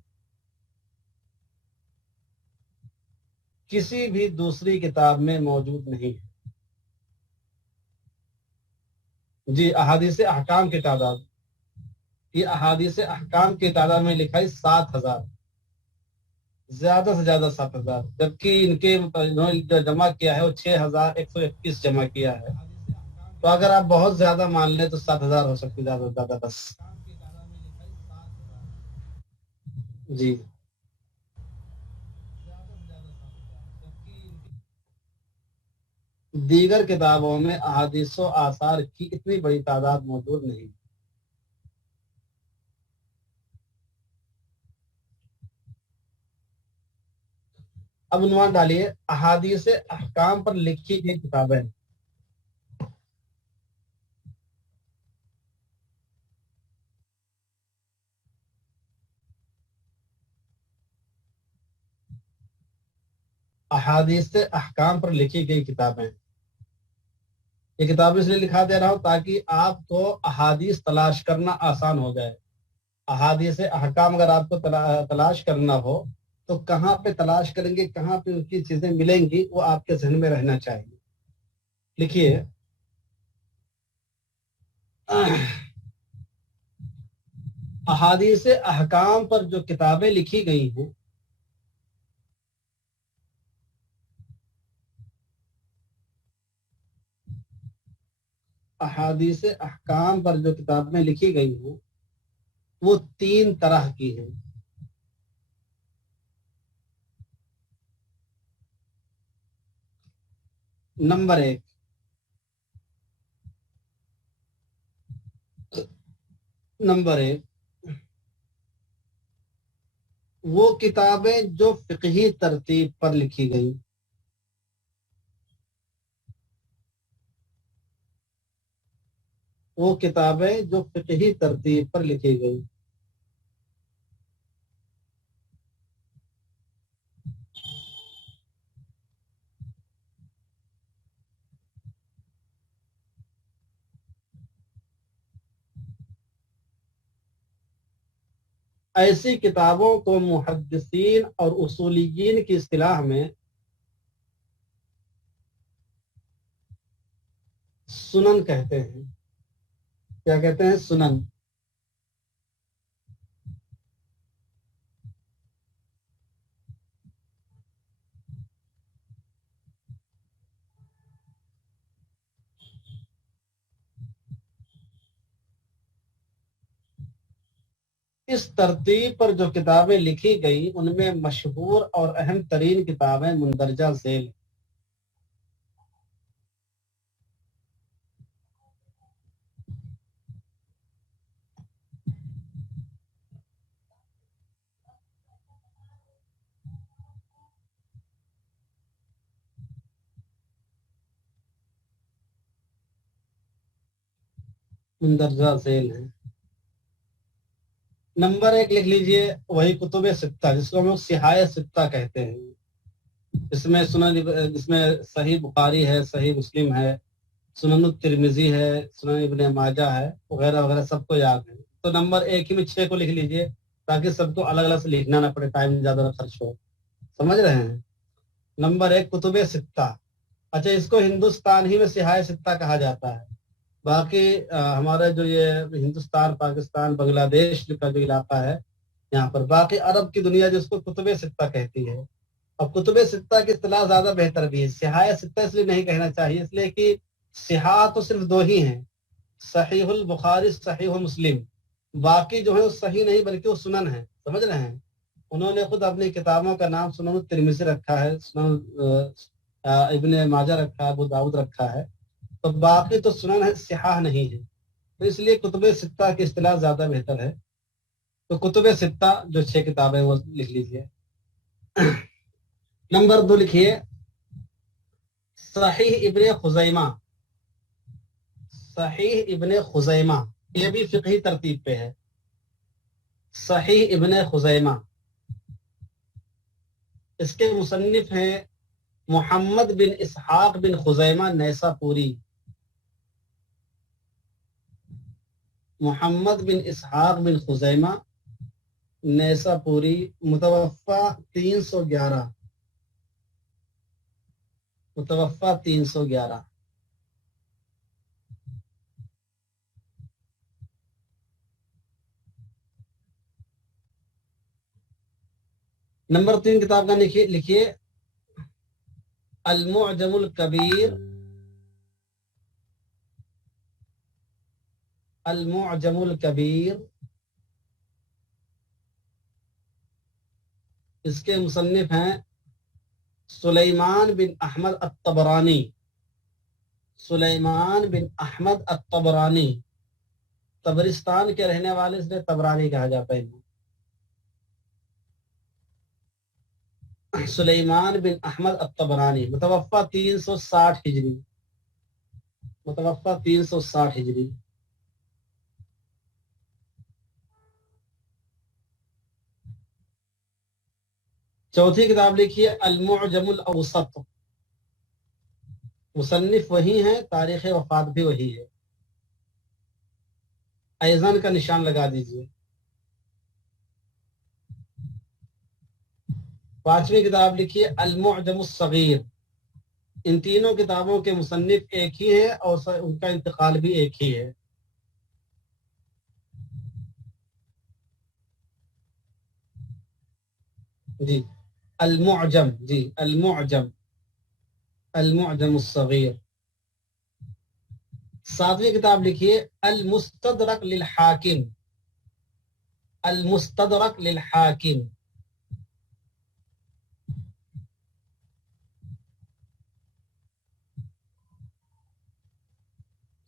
کسی بھی دوسری کتاب میں موجود نہیں ہے. جی احادیث احکام کی تعداد، یہ احادیث احکام کی تعداد میں لکھا ہے 7000، زیادہ سے زیادہ 7000، جبکہ ان کے جو جمع کیا ہے وہ 6121 جمع کیا ہے. تو اگر آپ بہت زیادہ مان لیں تو 7000 ہو سکتی زیادہ سے زیادہ بس. جی دیگر کتابوں میں احادیث و آثار کی اتنی بڑی تعداد موجود نہیں. اب عنوان ڈالیے احادیث احکام پر لکھی گئی کتابیں. احادیث احکام پر لکھی گئی کتابیں. یہ کتاب اس لیے لکھا دے رہا ہوں تاکہ آپ کو احادیث تلاش کرنا آسان ہو جائے. احادیث احکام اگر آپ کو تلاش کرنا ہو تو کہاں پہ تلاش کریں گے، کہاں پہ اس کی چیزیں ملیں گی، وہ آپ کے ذہن میں رہنا چاہیے. لکھیے احادیث احکام پر جو کتابیں لکھی گئی ہیں احادیث احکام پر جو کتابیں لکھی گئی ہیں وہ 3 طرح کی ہیں. نمبر 1، وہ کتابیں جو فقہی ترتیب پر لکھی گئی. وہ کتابیں جو فقہی ترتیب پر لکھی گئی. ایسی کتابوں کو محدثین اور اصولیین کی اصطلاح میں سنن کہتے ہیں. کیا کہتے ہیں؟ سنن. اس ترتیب پر جو کتابیں لکھی گئی ان میں مشہور اور اہم ترین کتابیں مندرجہ ذیل. مندرجہ ذیل ہیں. نمبر 1 لکھ لیجئے وہی کتب ستہ جس کو ہم لوگ صحاح ستہ کہتے ہیں. اس میں صحیح بخاری ہے، صحیح مسلم ہے، سنن الترمذی ہے، سنن ابن ماجہ ہے، وغیرہ وغیرہ، سب کو یاد ہے. تو نمبر 1 ہی میں 6 کو لکھ لیجئے تاکہ سب کو الگ الگ سے لکھنا نہ پڑے، ٹائم زیادہ نہ خرچ ہو. سمجھ رہے ہیں؟ نمبر 1 کتب ستہ. اچھا اس کو ہندوستان ہی میں صحاح ستہ کہا جاتا ہے. باقی ہمارا جو یہ ہندوستان، پاکستان، بنگلہ دیش کا جو علاقہ ہے یہاں پر، باقی عرب کی دنیا جس کو کتب ستہ کہتی ہے. اب کتب ستہ کی اصطلاح زیادہ بہتر بھی ہے. صحاح ستہ اس لیے نہیں کہنا چاہیے اس لیے کہ صحاح تو صرف دو ہی ہیں، صحیح البخاری، صحیح مسلم، باقی جو ہے وہ صحیح نہیں بلکہ وہ سنن ہے، سمجھ رہے ہیں؟ انہوں نے خود اپنی کتابوں کا نام سنن الترمذی رکھا ہے، سنن ابن ماجہ رکھا ہے، ابو داؤد رکھا ہے، تو باقی تو سنن ہے، صحاح نہیں ہے، تو اس لیے کتب ستہ کی اصطلاح زیادہ بہتر ہے۔ تو کتب ستہ جو 6 کتابیں وہ لکھ لیجیے۔ نمبر 2 لکھیے صحیح ابن خزیمہ، صحیح ابن خزیمہ، یہ بھی فقہی ترتیب پہ ہے، صحیح ابن خزیمہ، اس کے مصنف ہیں محمد بن اسحاق بن خزیمہ نیساپوری، محمد بن اسحاق بن خزیمہ نیساپوری، متوفہ 311، متوفہ 311۔ نمبر 3 کتاب کا لکھیے المعجم الکبیر، المعجم الکبیر، اس کے مصنف ہیں سلیمان بن احمد الطبرانی، سلیمان بن احمد الطبرانی، طبرستان کے رہنے والے اس لیے طبرانی کہا جاتا ہے۔ سلیمان بن احمد الطبرانی، متوفہ 360 ہجری، متوفہ 360 ہجری۔ چوتھی کتاب لکھیے المعجم الاوسط، مصنف وہی ہیں، تاریخ وفات بھی وہی ہے، ایزن کا نشان لگا دیجئے۔ 5ویں کتاب لکھیے المعجم الصغیر، ان تینوں کتابوں کے مصنف ایک ہی ہے اور ان کا انتقال بھی ایک ہی ہے۔ جی المعجم، جی المعجم، المعجم الصغیر۔ 7ویں کتاب لکھیے المستدرک للحاکم، المستدرک للحاکم۔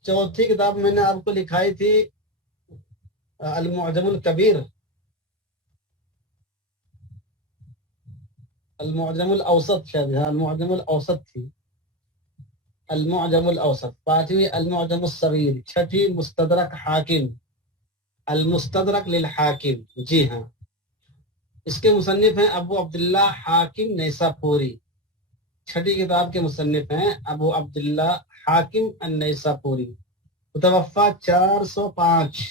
چوتھی کتاب میں نے آپ کو لکھائی تھی المعجم الکبیر، المعجم الاوسط، شاید ہاں المعجم الاوسط تھی، المعجم الاوسط۔ 5ویں المعجم الصغیر، 6ٹھی مستدرک حاکم، المستدرک للحاکم، جی ہاں۔ اس کے مصنف ہیں ابو عبداللہ حاکم نیساپوری، 6ٹھی کتاب کے مصنف ہیں ابو عبداللہ حاکم النیساپوری، متوفہ 405،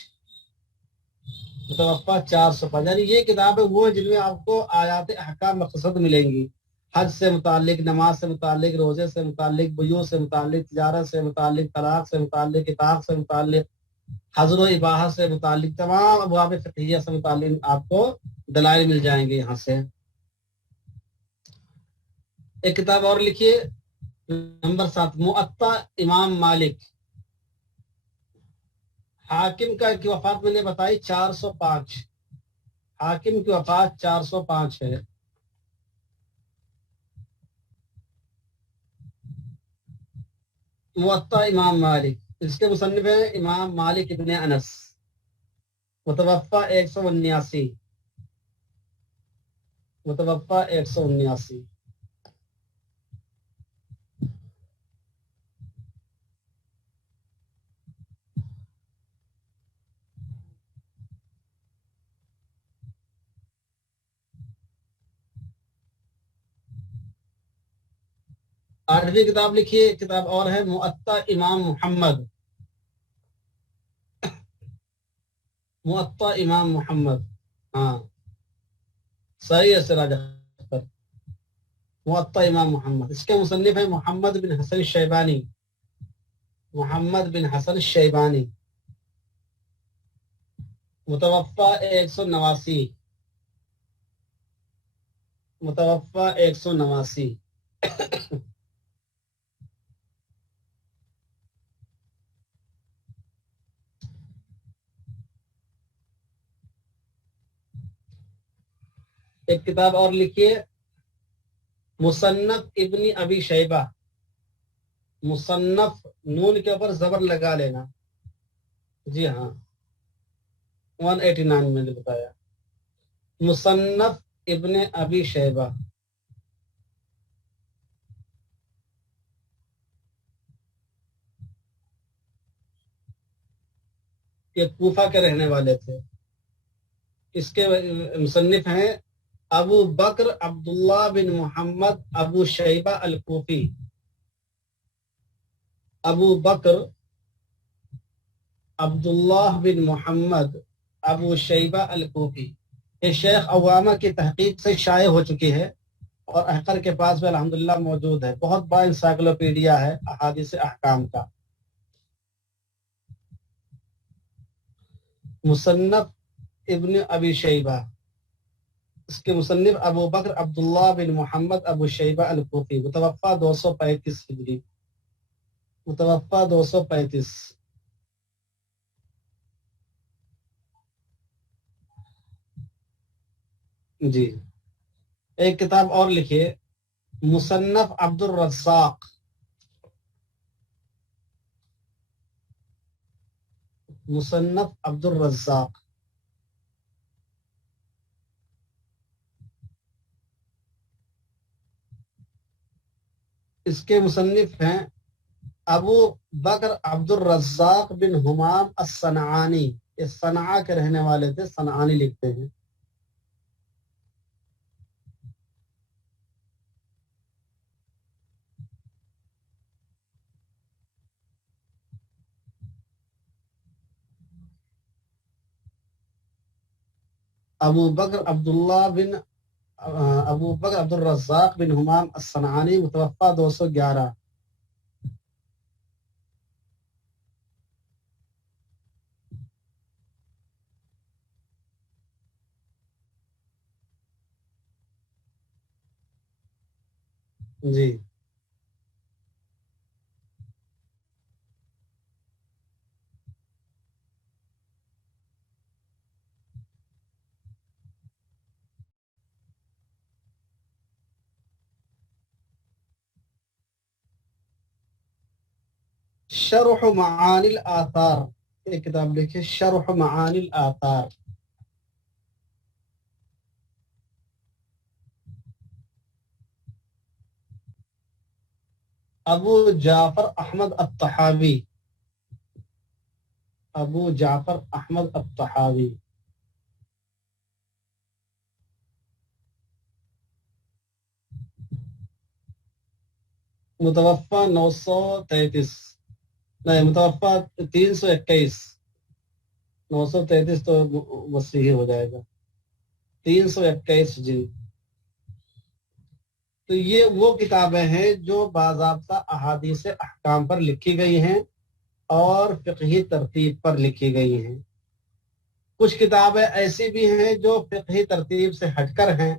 متوفہ 405۔ یعنی یہ کتابیں وہ ہیں جن میں آپ کو آیات احکام مقصد ملیں گی، حج سے متعلق، نماز سے متعلق، روزے سے متعلق، بیوع سے متعلق، تجارت سے متعلق، طلاق سے متعلق، کتاب سے متعلق، حضر و اباحہ سے متعلق، تمام ابواب فقہیہ سے متعلق آپ کو دلائل مل جائیں گے یہاں سے۔ ایک کتاب اور لکھیے نمبر 7 موطا امام مالک، حاکم کی وفات میں نے بتائی 405، حاکم کی وفات 405 ہے۔ موطا امام مالک، اس کے مصنف ہیں امام مالک ابن انس، متوفہ 179، متوفہ 179۔ آٹھویں کتاب لکھیے، کتاب اور ہے موطا امام محمد، موطا امام محمد، ہاں صحیح ہے سراج اختر، موطا امام محمد۔ اس کے مصنف ہیں محمد بن حسن الشیبانی، محمد بن حسن الشیبانی، متوفہ 189، متوفہ 189۔ ایک کتاب اور لکھیے مصنف ابن ابی شیبہ. مصنف نون کے اوپر زبر لگا لینا. جی ہاں 189 میں نے بتایا مصنف ابن ابی شیبہ. یہ کوفہ کے رہنے والے تھے. اس کے مصنف ہیں ابو بکر عبداللہ بن محمد ابو شیبہ الکوفی. ابو بکر عبداللہ بن محمد ابو شیبہ الکوفی. یہ شیخ عوامہ کی تحقیق سے شائع ہو چکی ہے اور احقر کے پاس بھی الحمدللہ موجود ہے. بہت بڑا انسائکلوپیڈیا ہے احادیث احکام کا. مصنف ابن ابی شیبہ. اس کے مصنف ابو بکر عبداللہ بن محمد ابو شیبہ الکوفی. متوفہ 235 ہجری. متوفہ 235. جی ایک کتاب اور لکھیے مصنف عبد الرزاق. مصنف عبد الرزاق. اس کے مصنف ہیں ابو بکر عبد الرزاق بن حمام الصنعانی. یہ صنعا کے رہنے والے تھے. صنعانی لکھتے ہیں. ابو بکر عبد الرزاق بن حمام الصنعانی. متوفہ 211. جی شرح معانی الآثار. ایک کتاب لکھیے شرح معانی الآثار. ابو جعفر احمد الطحاوی. ابو جعفر احمد الطحاوی. متوفہ 933. نہیں متوفہ 321. 933 تو مسیحی ہو جائے گا. 321 جی. تو یہ وہ کتابیں ہیں جو باضابطہ احادیث احکام پر لکھی گئی ہیں اور فقہی ترتیب پر لکھی گئی ہیں. کچھ کتابیں ایسی بھی ہیں جو فقہی ترتیب سے ہٹ کر ہیں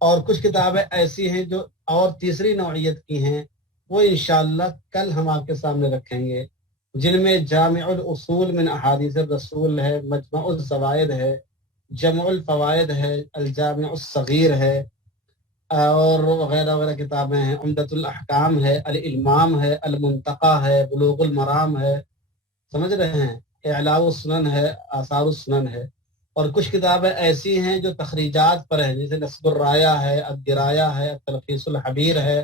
اور کچھ کتابیں ایسی ہیں جو اور تیسری نوعیت کی ہیں. وہ انشاءاللہ کل ہم آپ کے سامنے رکھیں گے، جن میں جامع الاصول من احادیث الرسول ہے، مجمع الزوائد ہے، جمع الفوائد ہے، الجامع الصغیر ہے اور وغیرہ وغیرہ کتابیں ہیں. عمدۃ الاحکام ہے، الامام ہے، المنتقی ہے، بلوغ المرام ہے. سمجھ رہے ہیں؟ اعلاء السنن ہے، آثار السنن ہے. اور کچھ کتابیں ایسی ہیں جو تخریجات پر ہیں، جیسے نصب الرایہ ہے، الدرایا ہے، تلخیص الحبیر ہے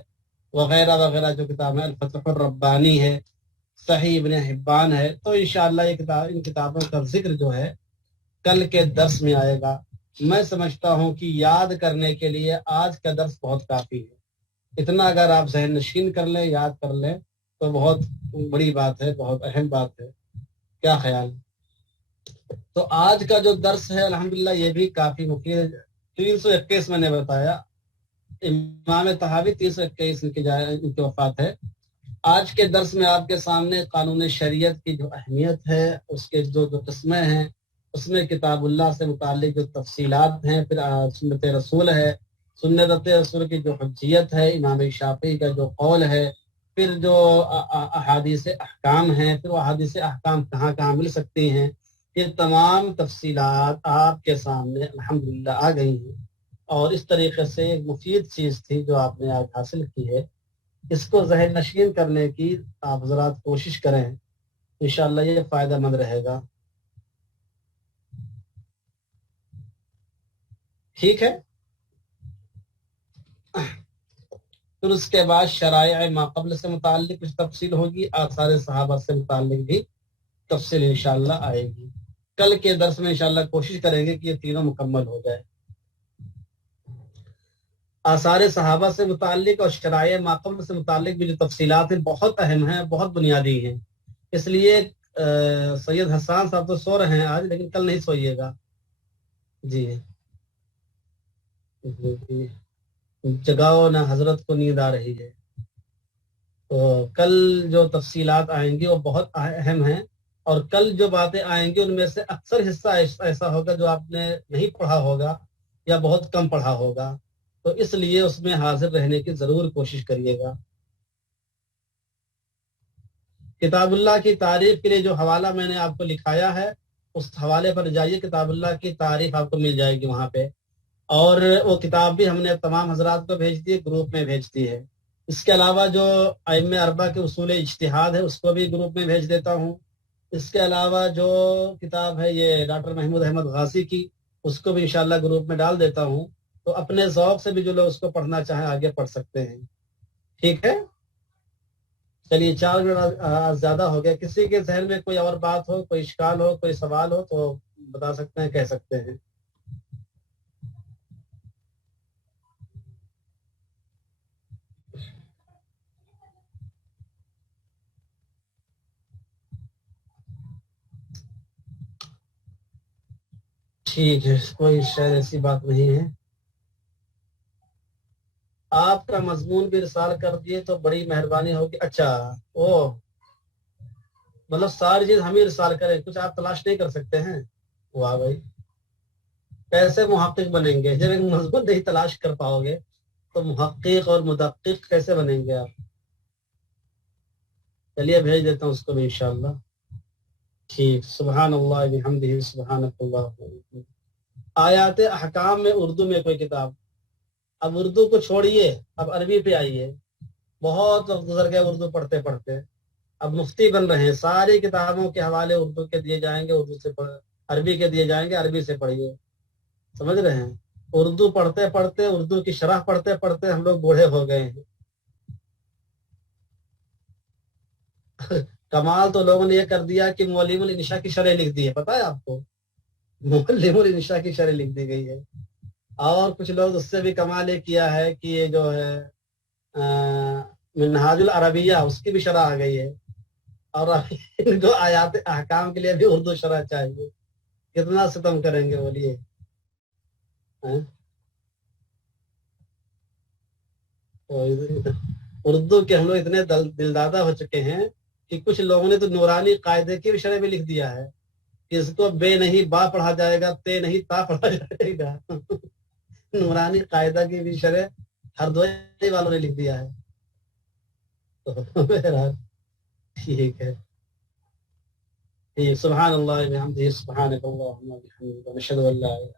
وغیرہ وغیرہ جو کتابیں، الفتح الربانی ہے، صحیح ابن حبان ہے. تو انشاءاللہ یہ کتاب، ان کتابوں کا ذکر جو ہے کل کے درس میں آئے گا. میں سمجھتا ہوں کہ یاد کرنے کے لیے آج کا درس بہت کافی ہے. اتنا اگر آپ ذہن نشین کر لیں، یاد کر لیں تو بہت بڑی بات ہے، بہت اہم بات ہے. کیا خیال؟ تو آج کا جو درس ہے الحمدللہ یہ بھی کافی مفید ہے. 321 میں نے بتایا، امام طحاوی 321 ان کی وفات ہے. آج کے درس میں آپ کے سامنے قانون شریعت کی جو اہمیت ہے، اس کے جو قسمیں ہیں، اس میں کتاب اللہ سے متعلق جو تفصیلات ہیں، پھر سنت رسول ہے، سنت رسول کی جو حجیت ہے، امام شافعی کا جو قول ہے، پھر جو احادیث احکام ہیں، پھر وہ احادیث احکام کہاں کہاں مل سکتی ہیں. یہ تمام تفصیلات آپ کے سامنے الحمدللہ آ گئی ہیں. اور اس طریقے سے ایک مفید چیز تھی جو آپ نے آج حاصل کی ہے، اس کو ذہن نشین کرنے کی آپ حضرات کوشش کریں، انشاءاللہ یہ فائدہ مند رہے گا. ٹھیک ہے. پھر اس کے بعد شرائع ما قبل سے متعلق کچھ تفصیل ہوگی، آثار صحابہ سے متعلق بھی تفصیل انشاءاللہ آئے گی. کل کے درس میں انشاءاللہ کوشش کریں گے کہ یہ تینوں مکمل ہو جائے. آثار صحابہ سے متعلق اور شرائع ما قبل سے متعلق بھی جو تفصیلات ہیں بہت اہم ہیں، بہت بنیادی ہیں. اس لیے سید حسان صاحب تو سو رہے ہیں آج، لیکن کل نہیں سوئیے گا. جی جی، جگاؤ نہ حضرت کو نیند آ رہی ہے. تو کل جو تفصیلات آئیں گی وہ بہت اہم ہیں، اور کل جو باتیں آئیں گی ان میں سے اکثر حصہ ایسا ہوگا جو آپ نے نہیں پڑھا ہوگا یا بہت کم پڑھا ہوگا، تو اس لیے اس میں حاضر رہنے کی ضرور کوشش کریے گا. کتاب اللہ کی تعریف کے لیے جو حوالہ میں نے آپ کو لکھایا ہے اس حوالے پر جائیے، کتاب اللہ کی تعریف آپ کو مل جائے گی وہاں پہ. اور وہ کتاب بھی ہم نے تمام حضرات کو بھیج دی، گروپ میں بھیج دی ہے. اس کے علاوہ جو ائمہ اربعہ کے اصول اجتہاد ہے اس کو بھی گروپ میں بھیج دیتا ہوں. اس کے علاوہ جو کتاب ہے یہ ڈاکٹر محمود احمد غازی کی، اس کو بھی انشاءاللہ گروپ میں ڈال دیتا ہوں. تو اپنے ذوق سے بھی جو لوگ اس کو پڑھنا چاہیں آگے پڑھ سکتے ہیں. ٹھیک ہے. چلیے 4 منٹ زیادہ ہو گیا. کسی کے ذہن میں کوئی اور بات ہو، کوئی اشکال ہو، کوئی سوال ہو تو بتا سکتے ہیں، کہہ سکتے ہیں. ٹھیک ہے، کوئی شاید ایسی بات نہیں ہے. آپ کا مضمون بھی ارسال کر دیے تو بڑی مہربانی ہوگی. اچھا، او مطلب ساری چیز ہم ہی ارسال کریں، کچھ آپ تلاش نہیں کر سکتے ہیں؟ واہ بھائی، کیسے محقق بنیں گے جب ایک مضمون نہیں تلاش کر پاؤ گے تو محقق اور مدقق کیسے بنیں گے آپ؟ چلیے بھیج دیتا ہوں اس کو بھی انشاءاللہ. ٹھیک. سبحان اللہ بحمدہ سبحانک اللہ. آیات احکام میں اردو میں کوئی کتاب؟ اب اردو کو چھوڑیے، اب عربی پہ آئیے. بہت وقت گزر گیا اردو پڑھتے پڑھتے، اب مفتی بن رہے ہیں. ساری کتابوں کے حوالے اردو کے دیے جائیں گے، اردو سے عربی کے دیے جائیں گے، عربی سے پڑھیے. سمجھ رہے ہیں؟ اردو پڑھتے پڑھتے، اردو کی شرح پڑھتے پڑھتے ہم لوگ بوڑھے ہو گئے ہیں. کمال تو لوگوں نے یہ کر دیا کہ معلم الانشاء کی شرح لکھ دی ہے، پتہ ہے آپ کو؟ معلم الانشاء کی شرح لکھ دی گئی ہے. اور کچھ لوگ اس سے بھی کمال یہ کیا ہے کہ یہ جو ہے منہاج العربیہ، اس کی بھی شرح آ گئی ہے. اور ان کو آیات احکام کے لیے بھی اردو شرح چاہیے. کتنا ستم کریں گے بولیے؟ اردو کے ہم لوگ اتنے دلدادہ ہو چکے ہیں کہ کچھ لوگوں نے تو نورانی قاعدے کی بھی شرح میں لکھ دیا ہے کہ اس کو بے نہیں با پڑھا جائے گا، تے نہیں تا پڑھا جائے گا. نورانی قاعدہ کی بھی شرح ہردوئی والوں نے لکھ دیا ہے. بہرحال ٹھیک ہے. ٹھیک. سبحان اللہ بحمدہ سبحانک اللہم وبحمدک نشہد ان لا الہ